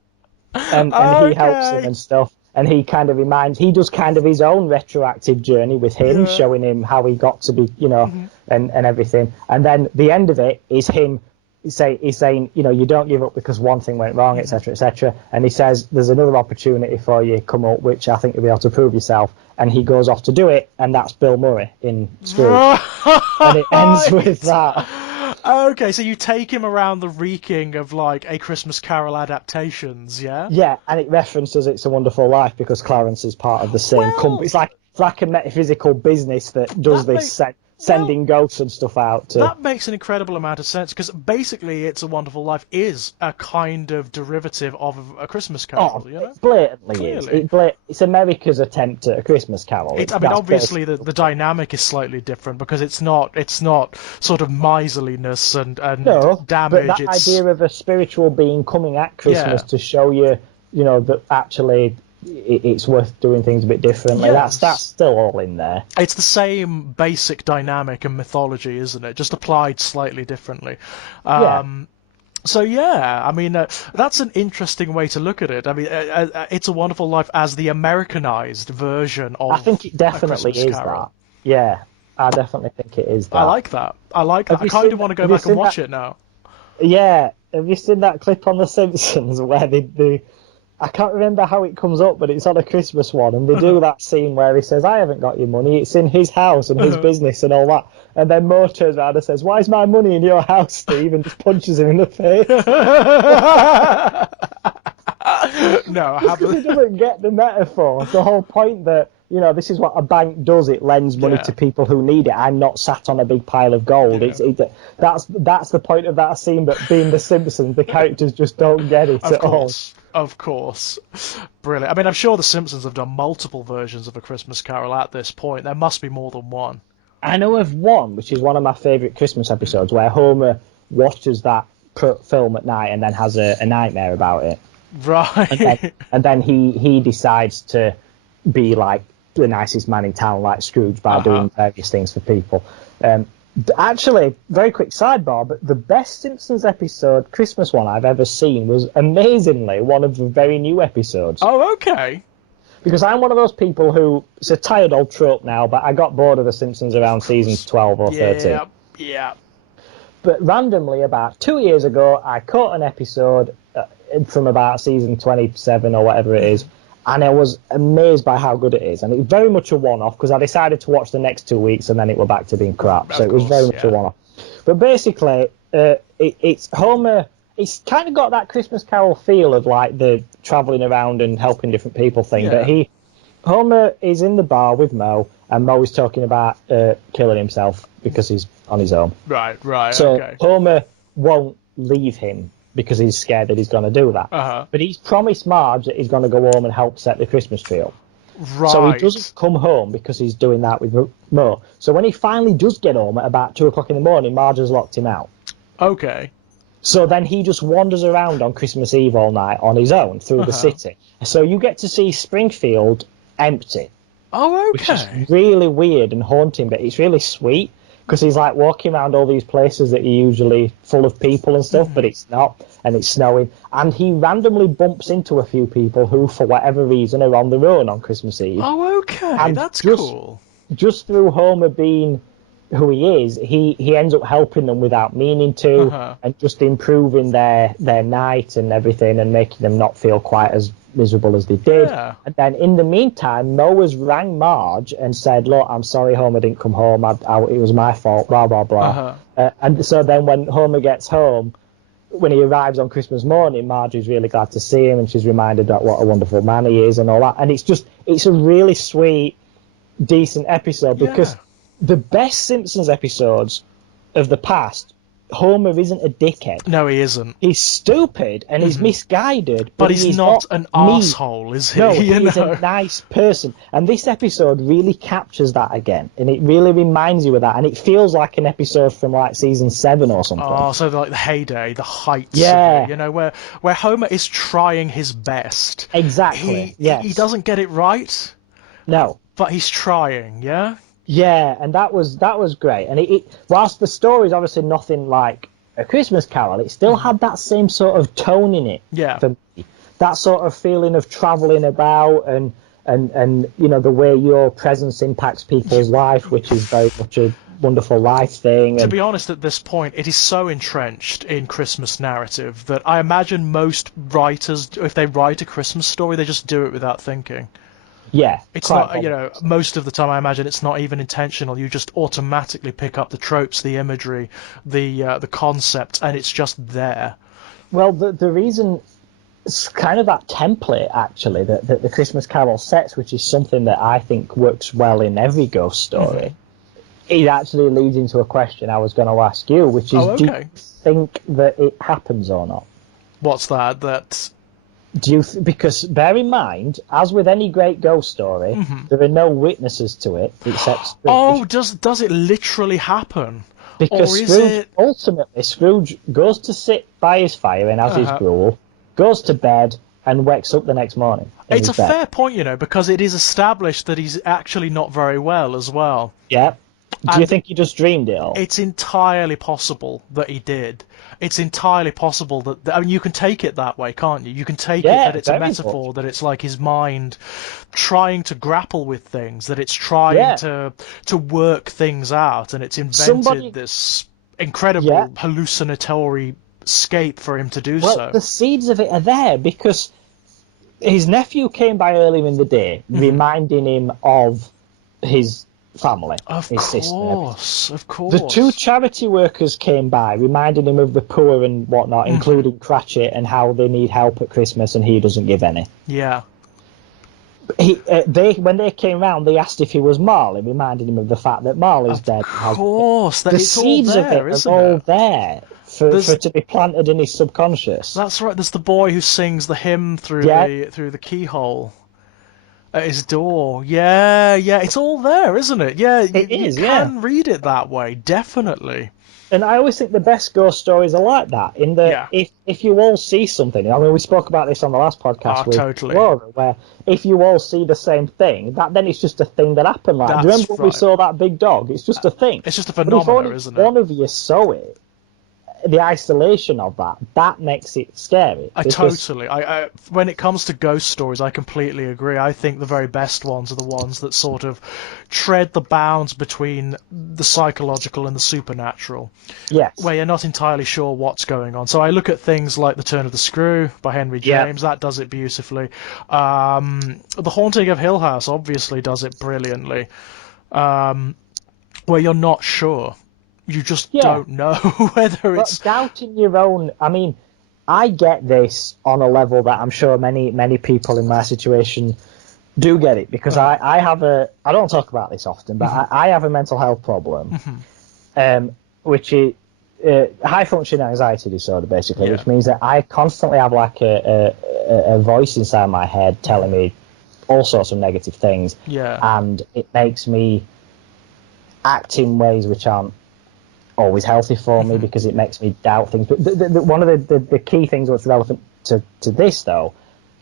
and he helps him and stuff. And he kind of he does kind of his own retroactive journey with him, showing him how he got to be, and everything. And then the end of it is him he's saying, you don't give up because one thing went wrong, etc., etc. And he says, there's another opportunity for you come up, which I think you'll be able to prove yourself. And he goes off to do it, and that's Bill Murray in Scrooge. And it ends with that. Okay, so you take him around the reeking of like A Christmas Carol adaptations, yeah? Yeah, and it references It's a Wonderful Life because Clarence is part of the same company. It's like a metaphysical business that does sending ghosts and stuff out. That makes an incredible amount of sense because basically It's a Wonderful Life is a kind of derivative of A Christmas Carol, It blatantly Clearly. is. It's America's attempt at A Christmas Carol. Obviously the dynamic is slightly different because it's not sort of miserliness and damage. But that idea of a spiritual being coming at Christmas to show you, that actually it's worth doing things a bit differently. Yes. That's still all in there. It's the same basic dynamic and mythology, isn't it? Just applied slightly differently. So yeah, I mean that's an interesting way to look at it. I mean, It's a Wonderful Life as the Americanized version of. I think it definitely A Christmas is Carol. that. Yeah, I definitely think it is that. I like that. I kind of want to go back and watch it now. Yeah, have you seen that clip on The Simpsons where they I can't remember how it comes up, but it's on a Christmas one, and they do that scene where he says, I haven't got your money, it's in his house and his business and all that. And then Moe turns around and says, why is my money in your house, Steve? And just punches him in the face. No, I haven't. He doesn't get the metaphor. The whole point that, this is what a bank does. It lends money to people who need it. I'm not sat on a big pile of gold. Yeah. That's the point of that scene, but being The Simpsons, the characters just don't get it at all. Of course. Brilliant. I mean, I'm sure The Simpsons have done multiple versions of A Christmas Carol at this point. There must be more than one. I know of one, which is one of my favourite Christmas episodes, where Homer watches that film at night and then has a nightmare about it. Right. And then he decides to be like the nicest man in town, like Scrooge, by doing various things for people. Actually, very quick sidebar, but the best Simpsons episode, Christmas one I've ever seen, was amazingly one of the very new episodes. Oh, okay. Because I'm one of those people who, it's a tired old trope now, but I got bored of The Simpsons around season 12 or 13. Yeah. But randomly, about 2 years ago, I caught an episode from about season 27 or whatever it is, and I was amazed by how good it is. And it was very much a one-off, because I decided to watch the next 2 weeks, and then it went back to being crap. So it was very much a one-off. But basically, it's Homer. It's kind of got that Christmas Carol feel of like the travelling around and helping different people thing. Yeah. But Homer is in the bar with Moe, and Moe is talking about killing himself because he's on his own. Right, So okay. Homer won't leave him because he's scared that he's going to do that. Uh-huh. But he's promised Marge that he's going to go home and help set the Christmas tree up. Right. So he doesn't come home because he's doing that with Mo. So when he finally does get home at about 2 o'clock in the morning, Marge has locked him out. Okay. So then he just wanders around on Christmas Eve all night on his own through the city. So you get to see Springfield empty, Oh, which okay. is really weird and haunting, but it's really sweet because he's like walking around all these places that are usually full of people and stuff, but it's not, and it's snowing. And he randomly bumps into a few people who, for whatever reason, are on their own on Christmas Eve. Oh, okay. And That's just- cool. Just through Homer being who he is, he ends up helping them without meaning to, and just improving their night and everything, and making them not feel quite as miserable as they did. Yeah. And then in the meantime, Noah's rang Marge and said, "Look, I'm sorry Homer didn't come home. It was my fault, blah, blah, blah." And so then when Homer gets home, when he arrives on Christmas morning, Marge is really glad to see him, and she's reminded that what a wonderful man he is and all that. And it's a really sweet, decent episode, because the best Simpsons episodes of the past, Homer isn't a dickhead. No, he isn't. He's stupid and he's misguided, But he's not an mean. arsehole, is he? No, You he's know? a nice person. And this episode really captures that again. And it really reminds you of that. And it feels like an episode from like season 7 or something. Oh, so like the heyday, the heights Yeah. of it, you know, where Homer is trying his best. Exactly. Yes. He doesn't get it right, No. but he's trying, yeah? Yeah, and that was great. And it whilst the story is obviously nothing like A Christmas Carol, it still had that same sort of tone in it. Yeah. For me. That sort of feeling of travelling about and you know the way your presence impacts people's life, which is very much a wonderful life thing. To And, be honest, at this point, it is so entrenched in Christmas narrative that I imagine most writers, if they write a Christmas story, they just do it without thinking. yeah, It's quite not, you know, most of the time I imagine it's not even intentional. You just automatically pick up the tropes, the imagery, the concept, and it's just there. Well, the reason it's kind of that template actually that the Christmas Carol sets, which is something that I think works well in every ghost story. It actually leads into a question I was going to ask you, which is, do you think that it happens or not? What's that? That Do you because bear in mind, as with any great ghost story, there are no witnesses to it except Scrooge. does it literally happen? Because or is Scrooge, ultimately, Scrooge goes to sit by his fire and has his gruel, goes to bed, and wakes up the next morning. It's a fair point, you know, because it is established that he's actually not very well as well. Yeah. Do you And think he just dreamed it all? It's entirely possible that he did. It's entirely possible that I mean, you can take it that way, can't you? You can take it that it's a very metaphor, much. that it's like his mind trying to grapple with things, that it's trying to work things out, and it's invented this incredible hallucinatory escape for him to do so. The seeds of it are there because his nephew came by earlier in the day, reminding him of his family, his sister. Of course. The 2 charity workers came by, reminding him of the poor and whatnot, including Cratchit, and how they need help at Christmas, and he doesn't give any. Yeah. When they came round, they asked if he was Marley, reminding him of the fact that Marley's dead. Of course. The seeds of it are all there for it to be planted in his subconscious. That's right. There's the boy who sings the hymn through the keyhole at his door. Yeah. It's all there, isn't it? Yeah, you can read it that way, definitely. And I always think the best ghost stories are like that. In that, if you all see something, I mean, we spoke about this on the last podcast with Laura, where if you all see the same thing, then it's just a thing that happened. Like, do you remember when we saw that big dog? It's just a thing. It's just a phenomenon, isn't it? One of you saw it. The isolation of that makes it scary. Totally. I when it comes to ghost stories, I completely agree. I think the very best ones are the ones that sort of tread the bounds between the psychological and the supernatural. Yes. Where you're not entirely sure what's going on. So I look at things like The Turn of the Screw by Henry James. That does it beautifully. The Haunting of Hill House obviously does it brilliantly. Where you're not sure. You just don't know whether it's... But doubting your own... I mean, I get this on a level that I'm sure many people in my situation do get it, because I have a... I don't talk about this often, but I have a mental health problem, which high functioning anxiety disorder, basically, Yeah. which means that I constantly have like a voice inside my head telling me all sorts of negative things, Yeah. and it makes me act in ways which aren't always healthy for me because it makes me doubt things. But one of the key things that's relevant to this, though,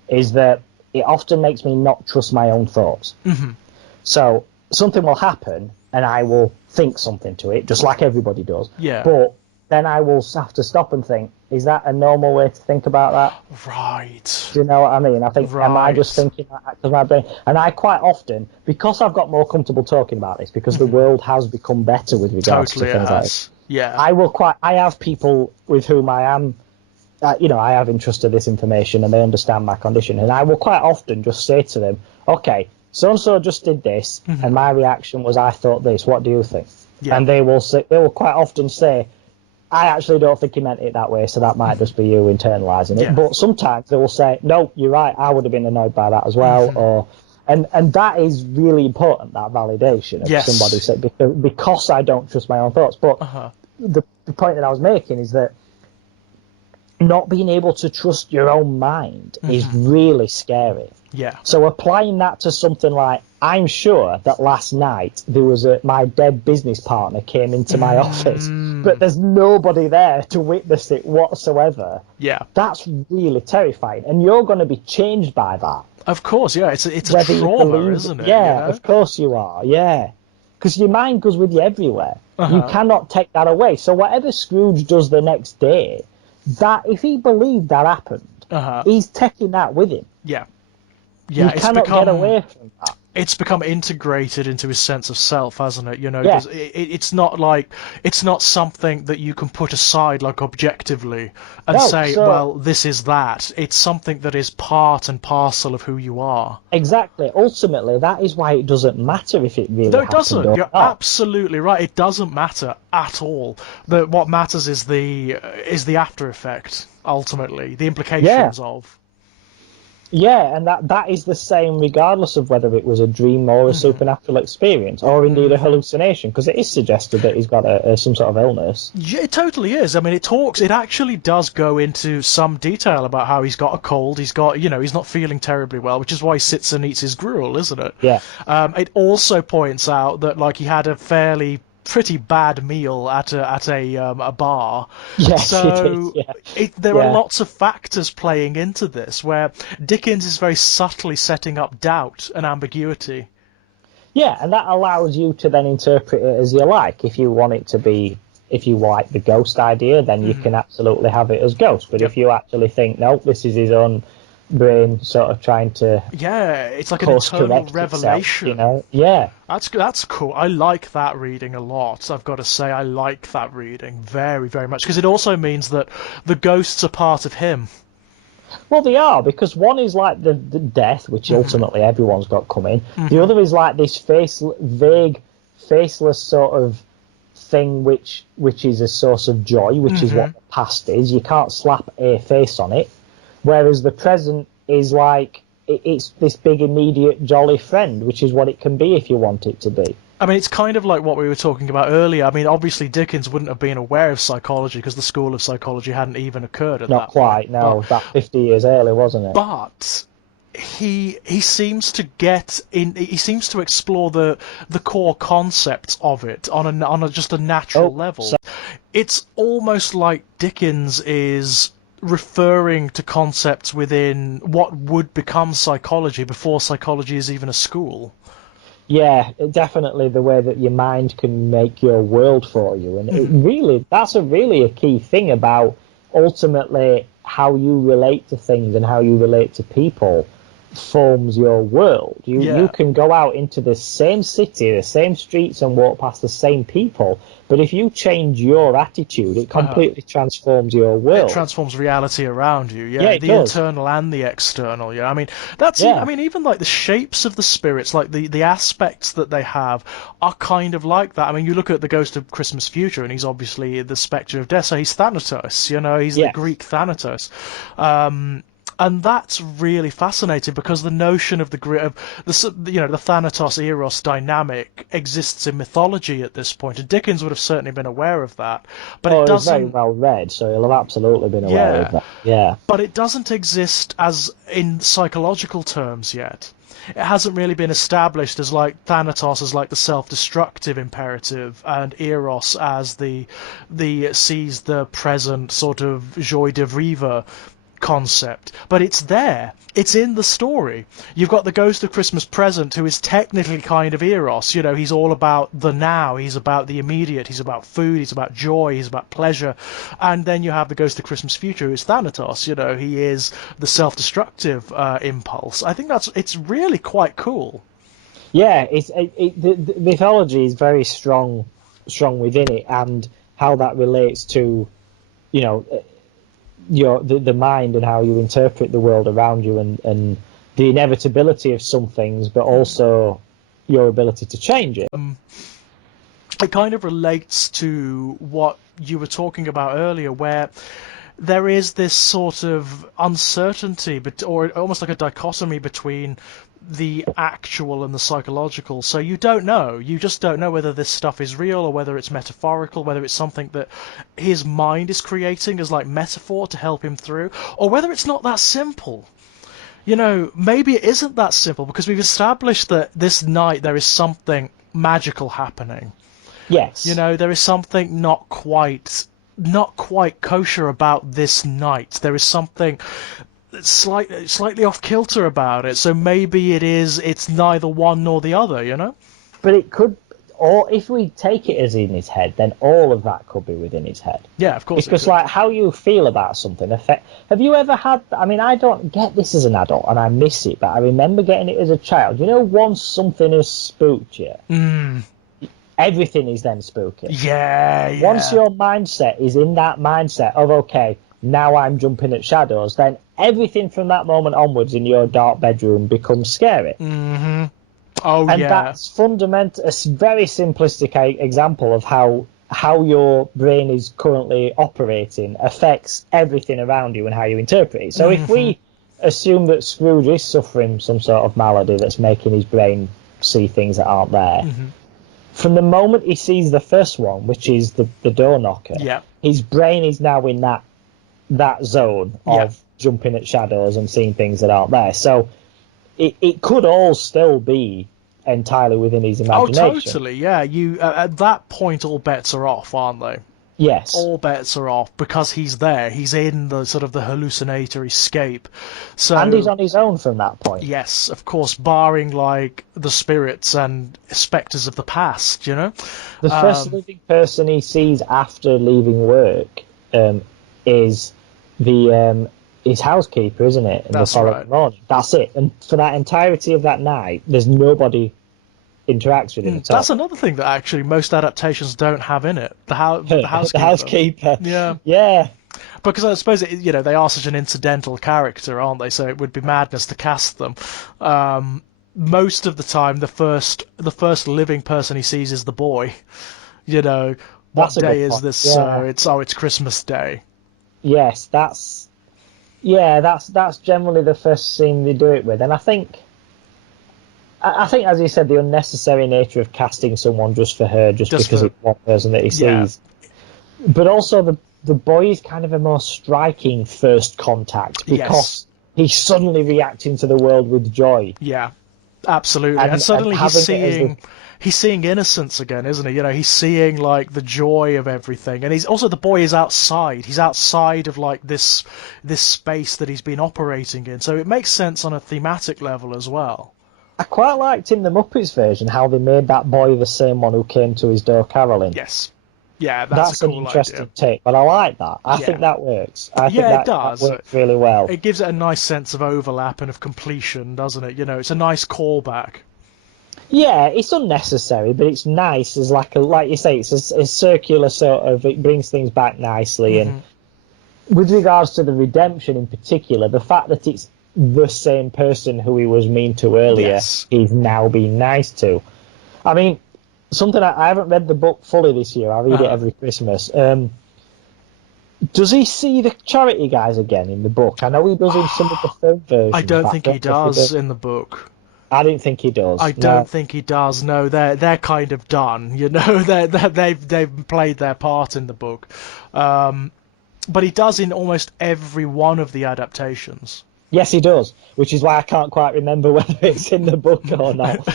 is that it often makes me not trust my own thoughts. So something will happen and I will think something to it, just like everybody does. Yeah. But then I will have to stop and think, is that a normal way to think about that? Right. Do you know what I mean? I think, am I just Right. thinking that because my brain... And I quite often, because I've got more comfortable talking about this, because the world has become better with regards Totally to it things like this, has. Yeah. I have people with whom I am, I have entrusted this information and they understand my condition. And I will quite often just say to them, okay, so-and-so just did this and my reaction was, I thought this, what do you think? Yeah. And they will quite often say, I actually don't think he meant it that way, so that might just be you internalising it. Yeah. But sometimes they will say, no, you're right, I would have been annoyed by that as well. And that is really important, that validation of Yes. somebody saying, because I don't trust my own thoughts. But the point that I was making is that not being able to trust your own mind is really scary. Yeah. So applying that to something like, I'm sure that last night there was my dead business partner came into my office, but there's nobody there to witness it whatsoever. Yeah. That's really terrifying, and you're going to be changed by that. Of course, yeah. It's a Whether you trauma, believe- isn't it? Yeah, you know? of course you are. Yeah, because your mind goes with you everywhere. You cannot take that away. So whatever Scrooge does the next day, that if he believed that happened, he's taking that with him. Yeah. Yeah. You cannot get away from that. It's become integrated into his sense of self, hasn't it? You know, Yeah. it's not something that you can put aside like objectively and No, say, so- well, this is that. It's something that is part and parcel of who you are. Exactly. Ultimately, that is why it doesn't matter if it really No, it happened doesn't. or You're not. absolutely right. It doesn't matter at all. What matters is the after effect. Ultimately, the implications of. Yeah, and that is the same regardless of whether it was a dream or a supernatural experience, or indeed a hallucination, because it is suggested that he's got some sort of illness. Yeah, it totally is. I mean, it actually does go into some detail about how he's got a cold, he's not feeling terribly well, which is why he sits and eats his gruel, isn't it? Yeah. It also points out that, like, he had a pretty bad meal at a bar. Yes, So he did, there are Yeah. lots of factors playing into this, where Dickens is very subtly setting up doubt and ambiguity. Yeah, and that allows you to then interpret it as you like. If you want it to be, if you like the ghost idea, then you can absolutely have it as ghost. But Yep. if you actually think, no, this is his own brain sort of trying to Yeah, it's like an course internal correct revelation. itself, Yeah. That's cool. I like that reading a lot. I've got to say, I like that reading very, very much, because it also means that the ghosts are part of him. Well, they are, because one is like the death, which ultimately everyone's got coming. The other is like this vague, faceless sort of thing, which is a source of joy, which is what the past is. You can't slap a face on it. Whereas the present is like, it's this big, immediate, jolly friend, which is what it can be if you want it to be. I mean, it's kind of like what we were talking about earlier. I mean, obviously Dickens wouldn't have been aware of psychology because the school of psychology hadn't even occurred at Not that quite, point. no. About 50 years earlier, wasn't it? But he seems to get in. He seems to explore the core concepts of it on just a natural level. so- It's almost like Dickens is referring to concepts within what would become psychology before psychology is even a school. Yeah, definitely the way that your mind can make your world for you. And it really, that's really a key thing about ultimately how you relate to things and how you relate to people forms your world. You can go out into the same city, the same streets, and walk past the same people, but if you change your attitude, it completely transforms your world. It transforms reality around you. Yeah, it the does. internal and the external. Yeah, I mean that's. Yeah. I mean, even like the shapes of the spirits, like the aspects that they have, are kind of like that. I mean, you look at the Ghost of Christmas Future, and he's obviously the spectre of death. So he's Thanatos. You know, he's the Yes. Greek Thanatos. And that's really fascinating because the notion of the Thanatos Eros dynamic exists in mythology at this point, and Dickens would have certainly been aware of that, but Oh, it it was very doesn't. well read, so he'll have absolutely been aware of Yeah, that. Yeah. but it doesn't exist as in psychological terms yet. It hasn't really been established as like Thanatos as like the self-destructive imperative, and Eros as the sees the present sort of joie de vivre concept, but it's there. It's in the story. You've got the Ghost of Christmas Present, who is technically kind of Eros. You know, he's all about the now. He's about the immediate. He's about food. He's about joy. He's about pleasure. And then you have the Ghost of Christmas Future, who is Thanatos. You know, he is the self-destructive impulse. I think it's really quite cool. Yeah, the mythology is very strong within it, and how that relates to, you know, the mind and how you interpret the world around you, and the inevitability of some things, but also your ability to change it. It kind of relates to what you were talking about earlier, where there is this sort of uncertainty, or almost like a dichotomy between the actual and the psychological. So you don't know. You just don't know whether this stuff is real or whether it's metaphorical, whether it's something that his mind is creating as like metaphor to help him through, or whether it's not that simple. You know, maybe it isn't that simple because we've established that this night there is something magical happening. Yes. You know, there is something not quite kosher about this night. There is something slightly off kilter about it. So maybe it's neither one nor the other, you know? But it could, or if we take it as in his head, then all of that could be within his head. Yeah, of course. Because like how you feel about something have you ever had, I mean, I don't get this as an adult and I miss it, but I remember getting it as a child. You know, once something has spooked you, everything is then spooky. Yeah. Once your mindset is in that mindset of, okay, now I'm jumping at shadows, then everything from that moment onwards in your dark bedroom becomes scary. Mm-hmm. Oh, and yeah. that's fundamental, a very simplistic example of how your brain is currently operating affects everything around you and how you interpret it. So if we assume that Scrooge is suffering some sort of malady that's making his brain see things that aren't there, from the moment he sees the first one, which is the door knocker, his brain is now in that zone of jumping at shadows and seeing things that aren't there. So it could all still be entirely within his imagination. Oh, totally, yeah. You at that point, all bets are off, aren't they? Yes. All bets are off because he's there. He's in the sort of the hallucinatory scape. So, and he's on his own from that point. Yes, of course, barring like the spirits and spectres of the past, you know? The first living person he sees after leaving work is his housekeeper, isn't it? And that's the following right. morning. That's it. And for that entirety of that night, there's nobody interacts with him at all. That's another thing that actually most adaptations don't have in it. The housekeeper. The housekeeper. Yeah. Yeah. Because I suppose they are such an incidental character, aren't they? So it would be madness to cast them. Most of the time, the first living person he sees is the boy. You know, what day is this? Yeah. It's Christmas Day. Yes, that's generally the first scene they do it with, and I think, as you said, the unnecessary nature of casting someone just for her, just because it's one person that he sees, but also the boy is kind of a more striking first contact because he's suddenly reacting to the world with joy. Yeah, absolutely, and suddenly he's seeing innocence again, isn't he? You know, he's seeing like the joy of everything, and the boy is outside. He's outside of like this space that he's been operating in, so it makes sense on a thematic level as well. I quite liked in the Muppets version how they made that boy the same one who came to his door caroling. Yes. Yeah, that's a cool an interesting idea. take, but I like that. I think that works. I think it does. That works really well. It gives it a nice sense of overlap and of completion, doesn't it? You know, it's a nice callback. Yeah, it's unnecessary, but it's nice as like you say, it's a circular sort of, it brings things back nicely. And with regards to the redemption in particular, the fact that it's the same person who he was mean to earlier, he's now being nice to. I mean, something I haven't read the book fully this year. I read it every Christmas. Does he see the charity guys again in the book? I know he does in some of the film I versions, don't but I think he don't know if he does does. in the book. I didn't think he I does. don't No. think he does. No, they're kind of done. You know, they've played their part in the book, but he does in almost every one of the adaptations. Yes, he does, which is why I can't quite remember whether it's in the book or not.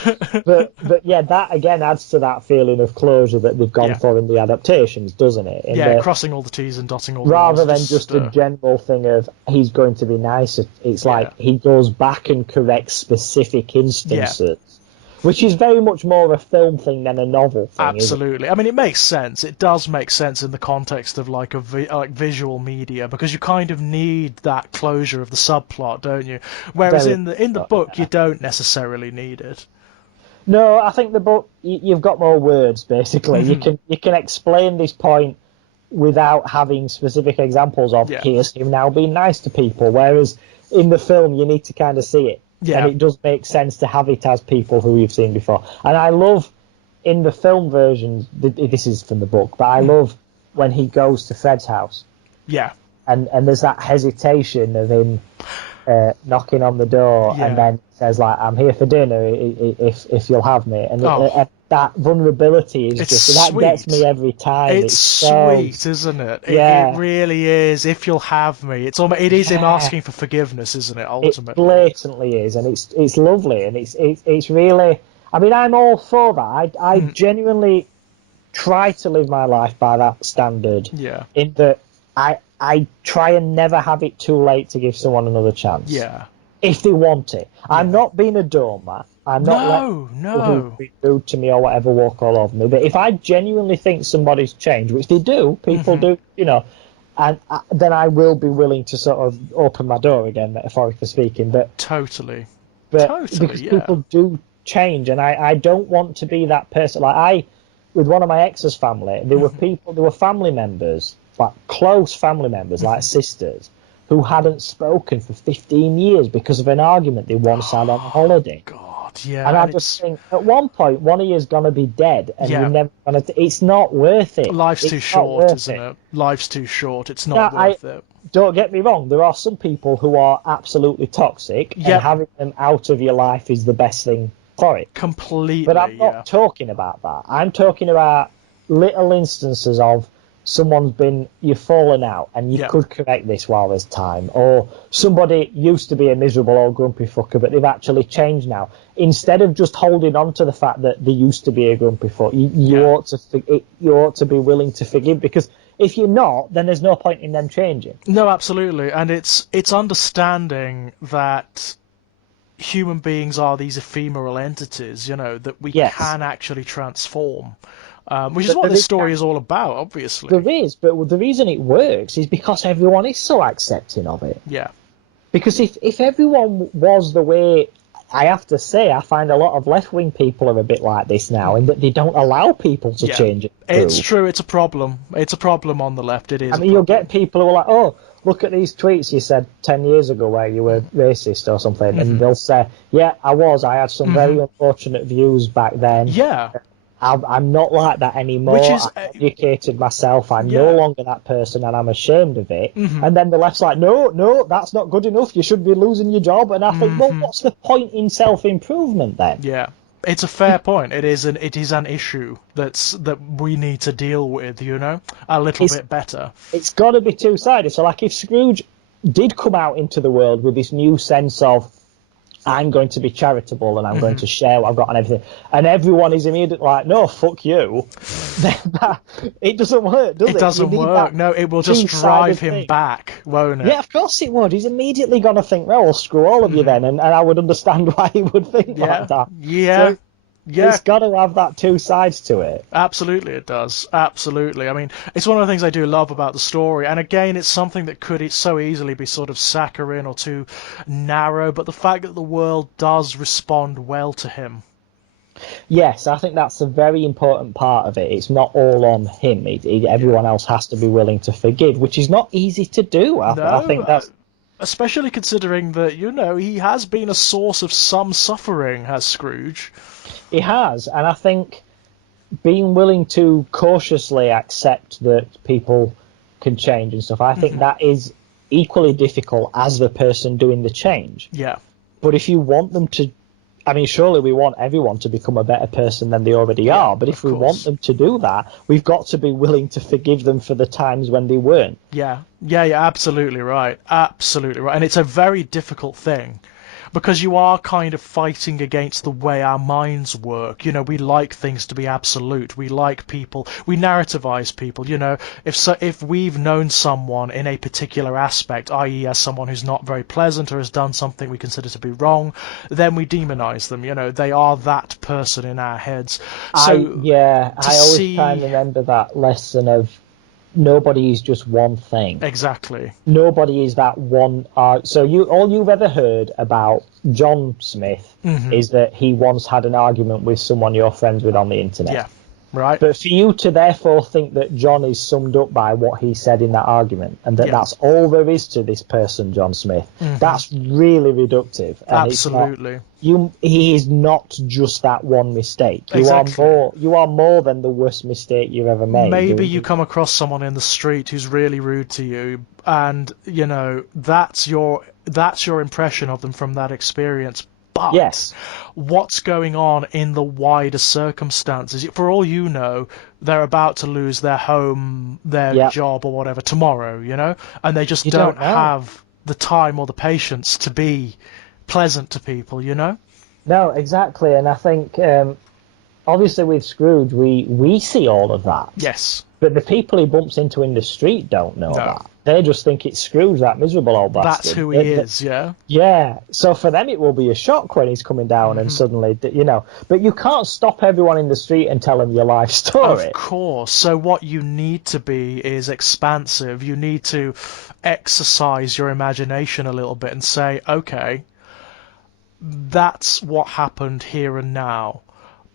But yeah, that again adds to that feeling of closure that they've gone Yeah, for in the adaptations, doesn't it? In yeah, that crossing all the T's and dotting all the I's. rather than Just just a general thing of he's going to be nice, it's yeah, like he goes back and corrects specific yeah. instances, which is very much more a film thing than a novel thing, isn't it? Absolutely. I mean, it makes sense. It does make sense in the context of like like visual media because you kind of need that closure of the subplot, don't you? Whereas Very in the much book, you so. don't necessarily need it. No, I think the book you've got more words basically. Hmm. You can explain this point without having specific examples of Yeah, here's him now being nice to people. Whereas in the film, you need to kind of see it, and yeah, it does make sense to have it as people who you've seen before. And I love in the film versions. This is from the book, but I love when he goes to Fred's house, yeah, and there's that hesitation of him knocking on the door, and yeah. then says like, "I'm here for dinner, if you'll have me." Oh, And that vulnerability is it's just that gets sweet. me every time. It's It's so sweet, isn't it? It yeah, really is. If you'll have me, it's almost, it is him yeah. asking for forgiveness, isn't it? It Ultimately. blatantly is, and it's lovely, and it's really. I mean, I'm all for that. I Mm, genuinely try to live my life by that standard. yeah, In that I try and never have it too late to give someone another chance yeah, if they want it. I'm yeah. not being a doormat. I'm not letting No, people who no. be rude to me or whatever walk all over me. But if I genuinely think somebody's changed, which they do, people Hmm. do, and then I will be willing to sort of open my door again, metaphorically speaking. Totally, But totally. because Yeah. people do change, and I don't want to be that person. Like with one of my ex's family, there were family members, like close family members, like sisters, who hadn't spoken for 15 years because of an argument they once had on a holiday. God, yeah, And I and just it's think at one point, one of you is going to be dead, and you're yeah. never going to. It's not worth it. Life's It's too not short, worth isn't it. it? Life's too short. It's not Now, I worth it. don't get me wrong. There are some people who are absolutely toxic, and Yep, having them out of your life is the best thing for it. But I'm completely. Yeah. not talking about that. I'm talking about little instances of you've fallen out and you Yep. could correct this while there's time. Or somebody used to be a miserable old grumpy fucker, but they've actually changed now. Instead of just holding on to the fact that they used to be a grumpy fuck, Yeah. you ought to be willing to forgive, because if you're not, then there's no point in them changing. No, absolutely, and it's understanding that human beings are these ephemeral entities, that we Yes. can actually transform, which is But what this story is all about, obviously. there is, but the reason it works is because everyone is so accepting of it. Yeah, Because if everyone was the way, I have to say, I find a lot of left wing people are a bit like this now, in that they don't allow people to yeah, change and it's improve. true. It's a problem. It's a problem on the left. It I is a mean, you'll get problem. people who are like, oh, look at these tweets you said 10 years ago where you were racist or something, and Hmm. they'll say, yeah, I was. I had some Hmm. very unfortunate views back then. Yeah, I'm not like that which anymore. is I've educated myself. I'm no yeah. longer that person, and I'm ashamed of it. Hmm. And then the left's like, no, no, that's not good enough. You should be losing your job. And I think, well, Hmm. what's the point in self improvement then? Yeah, it's a fair point. It is an issue that we need to deal with, a little It's bit better. it's got to be two sided. So, like, if Scrooge did come out into the world with this new sense of I'm going to be charitable and I'm going Hmm. to share what I've got and everything, and everyone is immediately like, no, fuck you, then it doesn't work, does It it? You doesn't need work. that No, it will just drive two-sided him thing. back, won't it? Yeah, of course it would. He's immediately going to think, well, screw all of you Hmm. then, and I would understand why he would think like Yeah, that. yeah, So yeah. it's got to have that two sides to it. Absolutely, it does. Absolutely. I mean, it's one of the things I do love about the story. And again, it's something that could so easily be sort of saccharine or too narrow. But the fact that the world does respond well to him. Yes, I think that's a very important part of it. It's not all on him. Yeah. Everyone else has to be willing to forgive, which is not easy to do. I No, think that's especially considering that, he has been a source of some suffering, has Scrooge. It has, and I think being willing to cautiously accept that people can change and stuff. I think that is equally difficult as the person doing the change. Yeah. But if you want them to, I mean, surely we want everyone to become a better person than they already are. But if we want them to do that, we've got to be willing to forgive them for the times when they weren't. Yeah, absolutely right. Absolutely right. And it's a very difficult thing because you are kind of fighting against the way our minds work. You know, we like things to be absolute. We like people, we narrativize people. You know, if we've known someone in a particular aspect, i.e. as someone who's not very pleasant or has done something we consider to be wrong, then we demonize them. You know, they are that person in our heads. So I always try and remember that lesson of nobody is just one thing. Exactly. Nobody is that one. So all you've ever heard about John Smith is that he once had an argument with someone you're friends with on the internet. Yeah. Right. But for you to therefore think that John is summed up by what he said in that argument, and that that's all there is to this person, John Smith, that's really reductive. And absolutely. He is not just that one mistake. Exactly. You are more than the worst mistake you've ever made. Maybe you come across someone in the street who's really rude to you, and you know that's your impression of them from that experience. But yes, what's going on in the wider circumstances? For all you know, they're about to lose their home, their job, or whatever tomorrow, you know, and they just don't have the time or the patience to be pleasant to people, you know? No, exactly. And I think, obviously with Scrooge, we see all of that. Yes. But the people he bumps into in the street don't know that. They just think it's Scrooge, that miserable old bastard. That's who he is, yeah? Yeah. So for them, it will be a shock when he's coming down and suddenly, you know. But you can't stop everyone in the street and tell them your life story. Of course. So what you need to be is expansive. You need to exercise your imagination a little bit and say, okay, that's what happened here and now.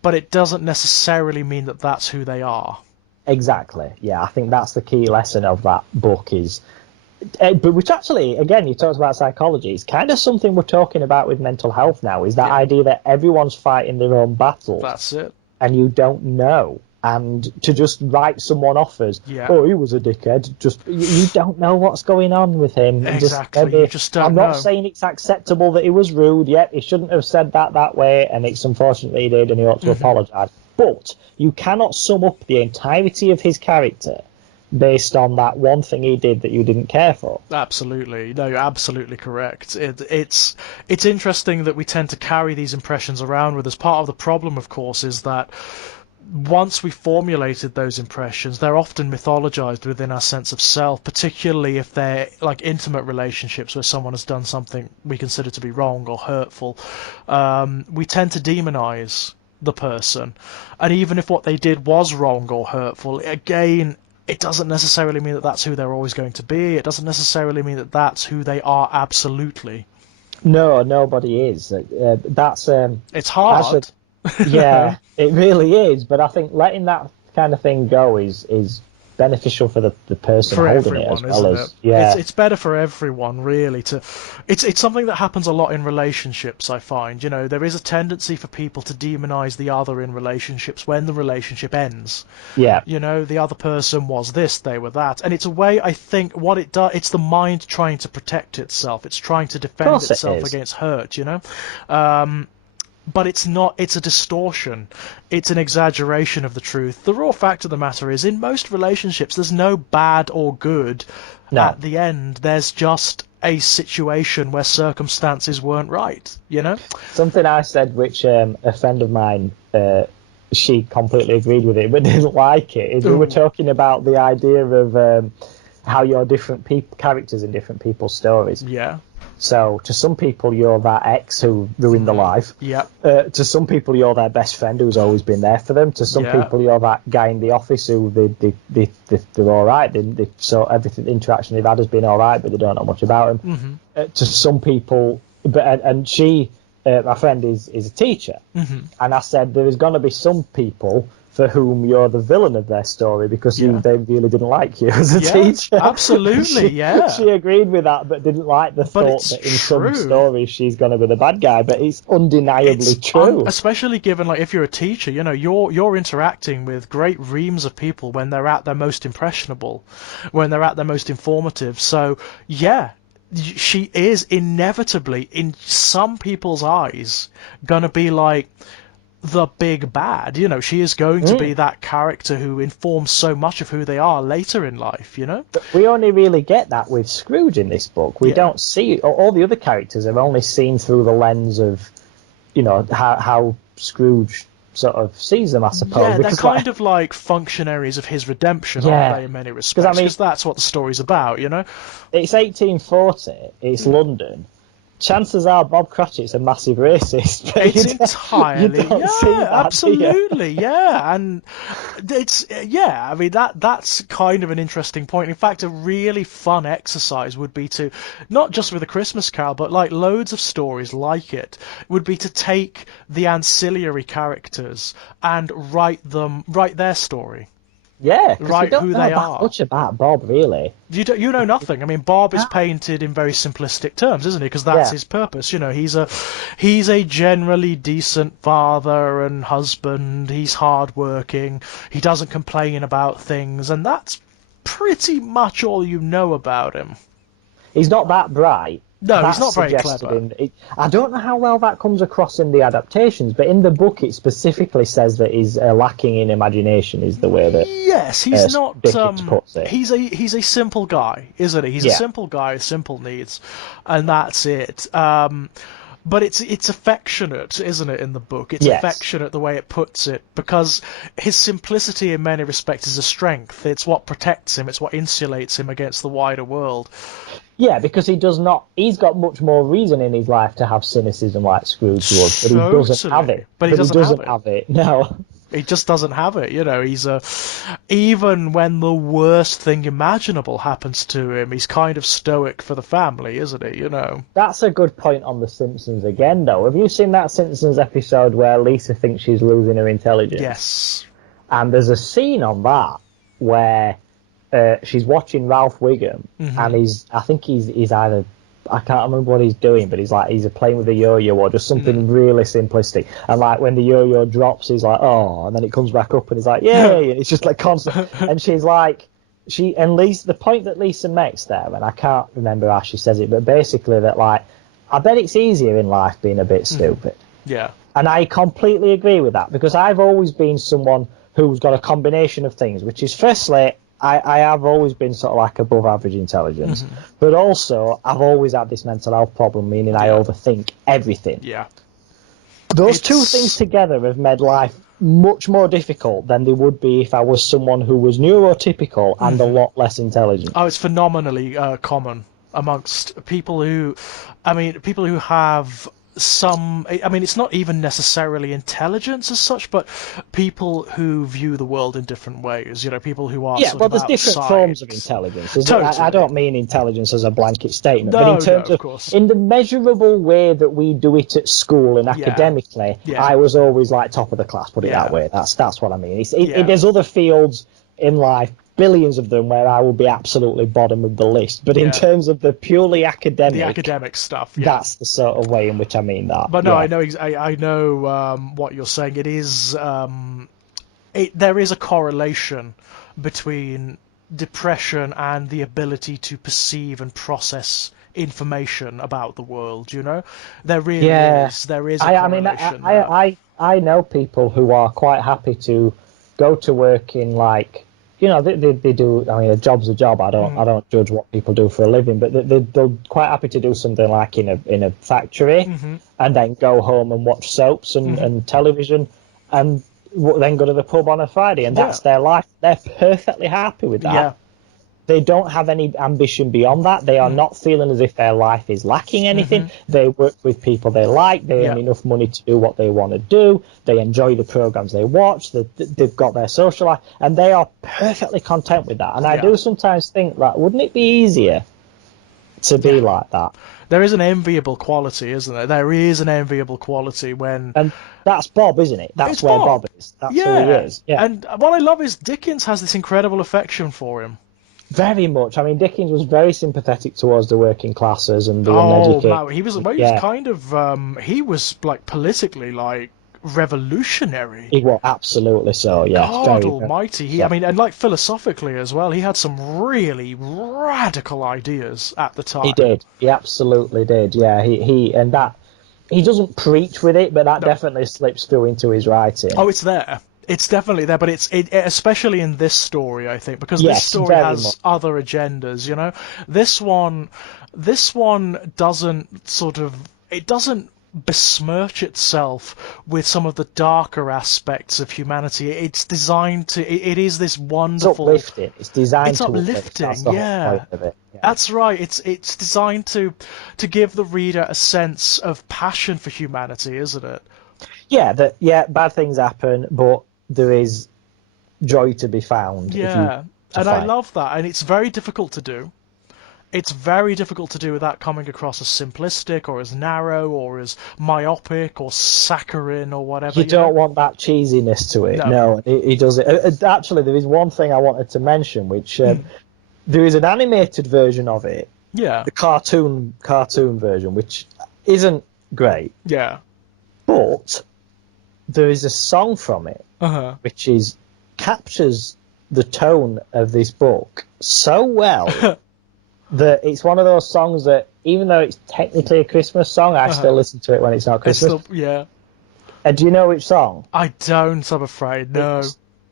But it doesn't necessarily mean that that's who they are. Exactly. Yeah, I think that's the key lesson of that book is, but which actually, again, you talked about psychology. It's kind of something we're talking about with mental health now. Is that idea that everyone's fighting their own battles. That's it. And you don't know. And to just write someone off as, oh, he was a dickhead. Just you don't know what's going on with him. Exactly. You just don't know. I'm not saying it's acceptable that he was rude. Yet he shouldn't have said that way, and it's unfortunately he did, and he ought to apologise. But you cannot sum up the entirety of his character based on that one thing he did that you didn't care for. Absolutely. No, you're absolutely correct. It's interesting that we tend to carry these impressions around with us. Part of the problem, of course, is that once we formulated those impressions, they're often mythologized within our sense of self, particularly if they're like intimate relationships where someone has done something we consider to be wrong or hurtful. We tend to demonize the person, and even if what they did was wrong or hurtful, again, it doesn't necessarily mean that that's who they're always going to be. It doesn't necessarily mean that that's who they are absolutely. No, nobody is. It's hard. Yeah, it really is, but I think letting that kind of thing go is beneficial for the person for holding everyone, it as well as it's better for everyone really to it's something that happens a lot in relationships. I find, you know, there is a tendency for people to demonize the other in relationships when the relationship ends. You know, the other person was this, they were that, and it's a way, I think, what it does, it's the mind trying to protect itself, it's trying to defend itself against hurt, you know. But it's not, it's a distortion. It's an exaggeration of the truth. The raw fact of the matter is, in most relationships, there's no bad or good at the end. There's just a situation where circumstances weren't right, you know? Something I said, which a friend of mine, she completely agreed with it, but didn't like it, is we were talking about the idea of how you're different characters in different people's stories. Yeah. So to some people, you're that ex who ruined their life. Yeah. To some people, you're their best friend who's always been there for them. To some people, you're that guy in the office who they're all right. So everything interaction they've had has been all right, but they don't know much about him. To some people, and she, my friend, is a teacher, and I said there is going to be some people for whom you're the villain of their story because they really didn't like you as a teacher. Absolutely, She agreed with that, but didn't like the thought that in some stories she's going to be the bad guy. But it's undeniably true. Especially given, like, if you're a teacher, you know, you're interacting with great reams of people when they're at their most impressionable, when they're at their most informative. So, yeah, she is inevitably, in some people's eyes, going to be like the big bad. You know, she is going to be that character who informs so much of who they are later in life, you know? But we only really get that with Scrooge in this book. We don't see... All the other characters are only seen through the lens of, you know, how Scrooge sort of sees them, I suppose. Yeah, they're kind of like functionaries of his redemption, aren't they, in many respects? Because that's what the story's about, you know? It's 1840, it's London. Chances are Bob Cratchit's a massive racist. But it's entirely, absolutely, and it's, I mean, that's kind of an interesting point. In fact, a really fun exercise would be to, not just with A Christmas Carol, but like loads of stories like it, would be to take the ancillary characters and write their story. Yeah, right, who they are. Much about Bob, really. You know nothing. I mean, Bob is painted in very simplistic terms, isn't he? Because that's his purpose. You know, he's a generally decent father and husband. He's hardworking. He doesn't complain about things, and that's pretty much all you know about him. He's not that bright. No, he's not very clever. I don't know how well that comes across in the adaptations, but in the book it specifically says that he's lacking in imagination, is the way that he's not. Puts it. He's a simple guy, isn't he? He's a simple guy with simple needs, and that's it. But it's affectionate, isn't it, in the book? It's affectionate the way it puts it, because his simplicity in many respects is a strength. It's what protects him. It's what insulates him against the wider world. Yeah, because he's got much more reason in his life to have cynicism like Scrooge would, but he doesn't have it. But he doesn't have it. No. He just doesn't have it, you know. Even when the worst thing imaginable happens to him, he's kind of stoic for the family, isn't he, you know? That's a good point on The Simpsons again, though. Have you seen that Simpsons episode where Lisa thinks she's losing her intelligence? Yes. And there's a scene on that where she's watching Ralph Wiggum, and I think he's either, I can't remember what he's doing, but he's playing with a yo-yo or just something really simplistic. And like when the yo-yo drops, he's like, oh, and then it comes back up, and he's like, yay, and it's just like constant. And she's like, the point that Lisa makes there, and I can't remember how she says it, but basically that, like, I bet it's easier in life being a bit stupid. Yeah. And I completely agree with that, because I've always been someone who's got a combination of things, which is, firstly, I have always been sort of like above average intelligence, but also I've always had this mental health problem, meaning I overthink everything. Yeah. Those two things together have made life much more difficult than they would be if I was someone who was neurotypical and a lot less intelligent. Oh, it's phenomenally common amongst people who have some, I mean, it's not even necessarily intelligence as such, but people who view the world in different ways, you know, people who are there's different forms of intelligence. Totally. I don't mean intelligence as a blanket statement, but in terms of in the measurable way that we do it at school and academically, I was always like top of the class, put it that way. That's what I mean. There's other fields in life, billions of them, where I will be absolutely bottom of the list. But in terms of the purely academic stuff, that's the sort of way in which I mean that. But no, I know what you're saying. It is there is a correlation between depression and the ability to perceive and process information about the world. You know, there really is. There is a correlation. I know people who are quite happy to go to work in, like, you know, they do. I mean, a job's a job. I don't judge what people do for a living, but they're quite happy to do something like in a factory, and then go home and watch soaps and television, and then go to the pub on a Friday, and that's their life. They're perfectly happy with that. Yeah. They don't have any ambition beyond that. They are not feeling as if their life is lacking anything. They work with people they like. They earn enough money to do what they want to do. They enjoy the programs they watch. They've got their social life, and they are perfectly content with that. And I do sometimes think that, wouldn't it be easier to be like that. There is an enviable quality, isn't there? There is an enviable quality when And that's Bob, isn't it? That's it's where Bob. Bob is. That's who he Yeah, is. Yeah, and what I love is Dickens has this incredible affection for him. very much. I mean, Dickens was very sympathetic towards the working classes and the Oh, uneducated. no, he was Yeah, kind of he was like politically like revolutionary. he was absolutely so. Yeah, God very, very Almighty, I so. mean, and like philosophically as well, he had some really radical ideas at the He time. did. He absolutely did. Yeah, he and that he doesn't preach with it, but that No. definitely slips through into his writing. Oh, it's there. It's definitely there, but especially in this story, I think, because this Yes, story very has much. other agendas. You know, this one, this one doesn't sort of it doesn't besmirch itself with some of the darker aspects of humanity. It's designed to. It is this It's wonderful. uplifting. It's designed It's to uplift. That's uplifting, the whole yeah. point of it. Yeah. That's right. It's designed to give the reader a sense of passion for humanity, isn't it? Yeah, bad things happen, but there is joy to be found if you Yeah, to and I find. love that, and it's very difficult to do. It's very difficult to do without coming across as simplistic or as narrow or as myopic or saccharine or whatever. You You know? don't want that cheesiness to it. No. No, he does it. Actually, there is one thing I wanted to mention, which there is an animated version of it, Yeah, the cartoon version, which isn't great, yeah. but there is a song from it Uh-huh. which is captures the tone of this book so well that it's one of those songs that even though it's technically a Christmas song, I still listen to it when it's not It's Christmas. still, yeah. And do you know which song? I don't, I'm afraid. No.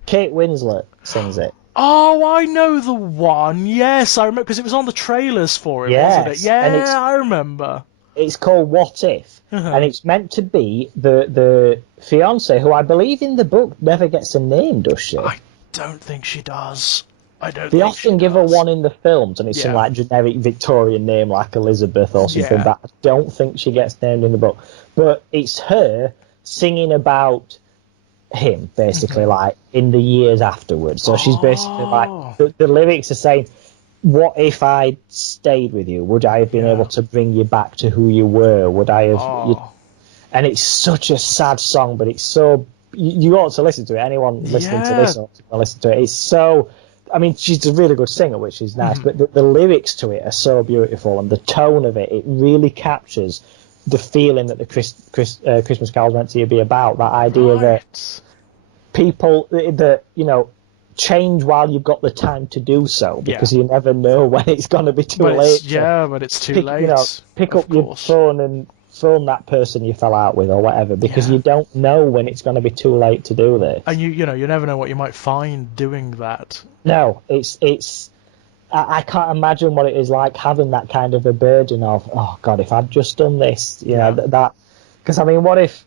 Kate Winslet sings it. Oh, I know the one. Yes, I remember because it was on the trailers for it, wasn't it? Yes, and it's Yeah, I remember. it's called What If, and it's meant to be the fiance who I believe in the book never gets a name, does she? I don't think she does. I don't They think she often give her does. one in the films, and it's some Yeah. like generic Victorian name like Elizabeth or something. Yeah. But I don't think she gets named in the book. But it's her singing about him, basically, like in the years afterwards. So she's basically Oh. like the lyrics are saying, "What if I'd stayed with you? Would I have been able to bring you back to who you were? Would I have?" Oh. And it's such a sad song, but it's so you ought to listen to it. Anyone listening to this ought to listen to it. It's so. I mean, she's a really good singer, which is nice, but the lyrics to it are so beautiful, and the tone of it really captures the feeling that the Christmas Carol's meant to be about. That idea that Right. people that change while you've got the time to do so, because you never know when it's going to be too But late. it's, yeah, but it's too late. Pick of up your course. phone and phone that person you fell out with or whatever, because Yeah. you don't know when it's going to be too late to do this. And you never know what you might find doing that. No, it's. I can't imagine what it is like having that kind of a burden of, oh God, if I'd just done this, that. Because I mean, what if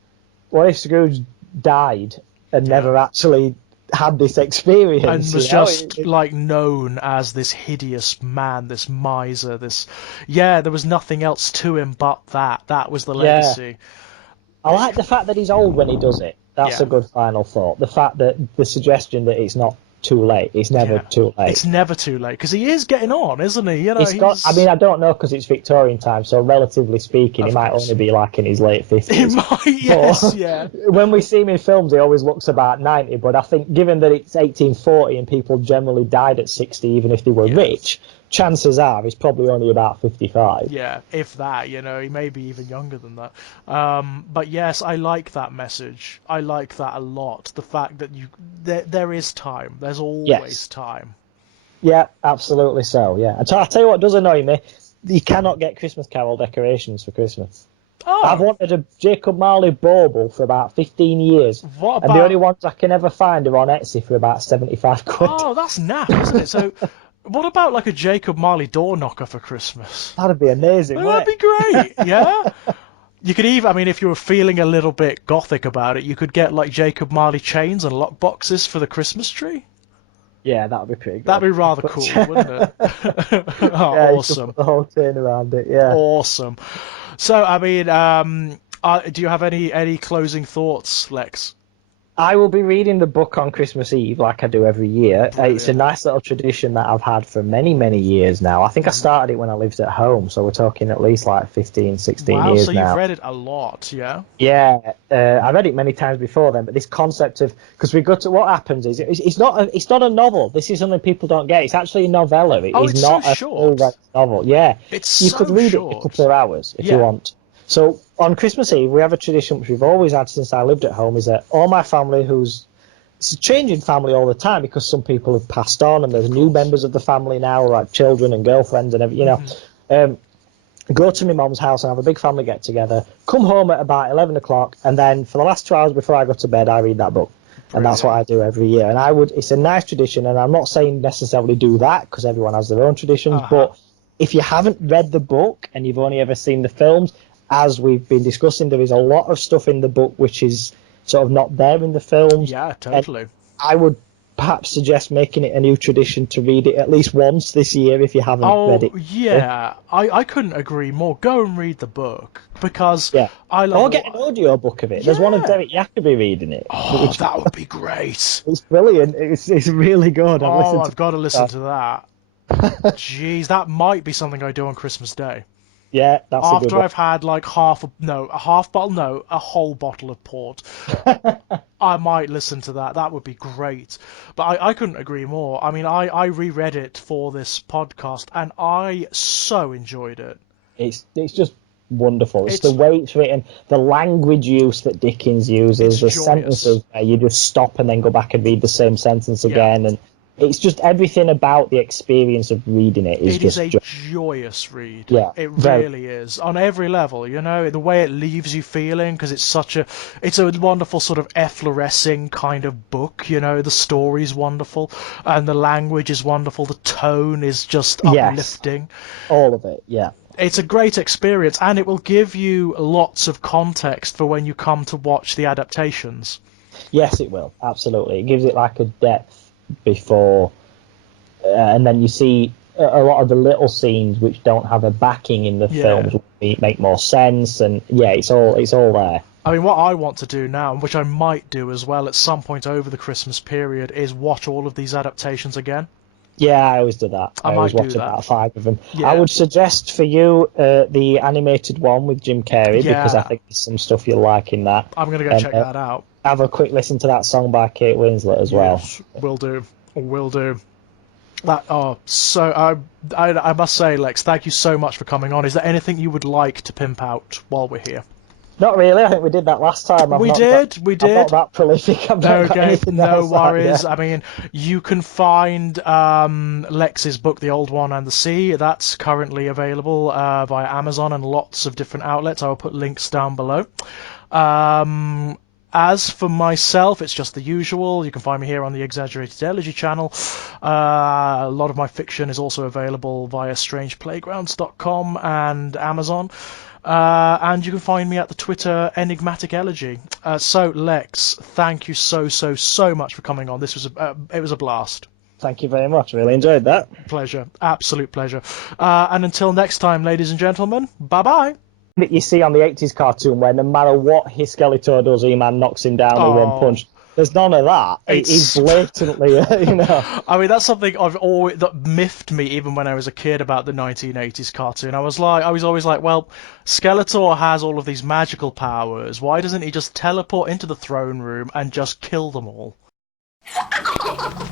Scrooge died and never actually had this experience And was just like known as this hideous man, this miser, there was nothing else to him but that. That was the legacy. I like the fact that he's old when he does it. That's a good final thought. The fact that the suggestion that it's not too late. It's never too late. It's never too late because he is getting on, isn't he? I mean, I don't know because it's Victorian time, so relatively speaking, he might only be like in his late 50s. He might, yes, yeah. When we see him in films, he always looks about 90, but I think given that it's 1840 and people generally died at 60, even if they were rich, chances are he's probably only about 55. Yeah, if that, he may be even younger than that. But yes, I like that message. I like that a lot. The fact that there is time. There's always time. Yeah, absolutely so, yeah. I'll tell you what does annoy me. You cannot get Christmas Carol decorations for Christmas. Oh. I've wanted a Jacob Marley bauble for about 15 years. What about... And the only ones I can ever find are on Etsy for about 75 quid. Oh, that's naff, isn't it? So... What about like a Jacob Marley door knocker for Christmas? That'd be amazing, That'd be great, yeah? You could even, I mean, if you were feeling a little bit gothic about it, you could get like Jacob Marley chains and lock boxes for the Christmas tree. Yeah, that'd be pretty good. That'd be rather cool, wouldn't it? Awesome. The whole turn around it, yeah. Awesome. So, I mean, do you have any closing thoughts, Lex? I will be reading the book on Christmas Eve, like I do every year. It's a Brilliant. nice little tradition that I've had for many, many years now. I think I started it when I lived at home, so we're talking at least like 15, 16 Wow, years so you've now. read it a lot, yeah? Yeah, I read it many times before then, but this concept of because we got to what happens is it's not a novel. This is something people don't get. It's actually a novella. It Oh, is it's so not a full short. novel. Yeah, It's you could so read it in a couple short. of hours if you Yeah. want. So on Christmas Eve, we have a tradition which we've always had since I lived at home. Is that all my family, who's it's a changing family all the time because some people have passed on and there's new members of the family now, like children and girlfriends and everything. Go to my mum's house and have a big family get together. Come home at about 11 o'clock, and then for the last 2 hours before I go to bed, I read that book. And that's what I do every year. And it's a nice tradition, and I'm not saying necessarily do that because everyone has their own traditions, but if you haven't read the book and you've only ever seen the films, as we've been discussing, there is a lot of stuff in the book which is sort of not there in the films. Yeah, totally. And I would perhaps suggest making it a new tradition to read it at least once this year if you haven't read it. Yeah, I couldn't agree more. Go and read the book because Yeah. I Or love get an audio book of it. There's one of Yeah. Derek Jacobi reading it. Oh, that would be great. It's brilliant. It's really good. I've got to listen to that. Jeez, that might be something I do on Christmas Day. Yeah, that's a good After one. I've had like a whole bottle of port. I might listen to that. That would be great. But I couldn't agree more. I mean, I reread it for this podcast and I so enjoyed it. It's just wonderful. It's the It's- way it's written, the language use that Dickens uses, the It's joyous. sentences where you just stop and then go back and read the same sentence again, and it's just everything about the experience of reading it is It is just a joyous read. Yeah, It very. really is on every level. You know, the way it leaves you feeling because it's a wonderful sort of efflorescing kind of book. You know, the story's wonderful and the language is wonderful. The tone is just Yes. uplifting. all of it. Yeah. It's a great experience and it will give you lots of context for when you come to watch the adaptations. Yes, it will. Absolutely. It gives it like a depth before, and then you see a lot of the little scenes which don't have a backing in the Yeah. films make more sense, and yeah, it's all there. I mean, what I want to do now, which I might do as well at some point over the Christmas period, is watch all of these adaptations again. Yeah, I always do that. I I always might do watch that. about 5 of them. Yeah. I would suggest for you the animated one with Jim Carrey because I Yeah. think there's some stuff you'll like in that. I'm going to go And, check that out. Have a quick listen to that song by Kate Winslet as well. Yes, will do. Will do. That so I must say, Lex, thank you so much for coming on. Is there anything you would like to pimp out while we're here? Not really. I think we did that last time. We I'm did. not that prolific. I've not got Okay, anything no else out worries. yet. I mean, you can find Lex's book, The Old One and the Sea. That's currently available via Amazon and lots of different outlets. I will put links down below. As for myself, it's just the usual. You can find me here on the Exaggerated Elegy channel. A lot of my fiction is also available via strangeplaygrounds.com and Amazon. And you can find me at the Twitter Enigmatic Elegy. So, Lex, thank you so much for coming on. This was it was a blast. Thank you very much. Really enjoyed that. Pleasure. Absolute pleasure. And until next time, ladies and gentlemen, bye-bye. That you see on the 80s cartoon where no matter what his Skeletor does, He-Man knocks him down with one punch. There's none of that. He's blatantly, I mean, that's something that miffed me even when I was a kid about the 1980s cartoon. I was always like, well, Skeletor has all of these magical powers. Why doesn't he just teleport into the throne room and just kill them all? Ha ha ha!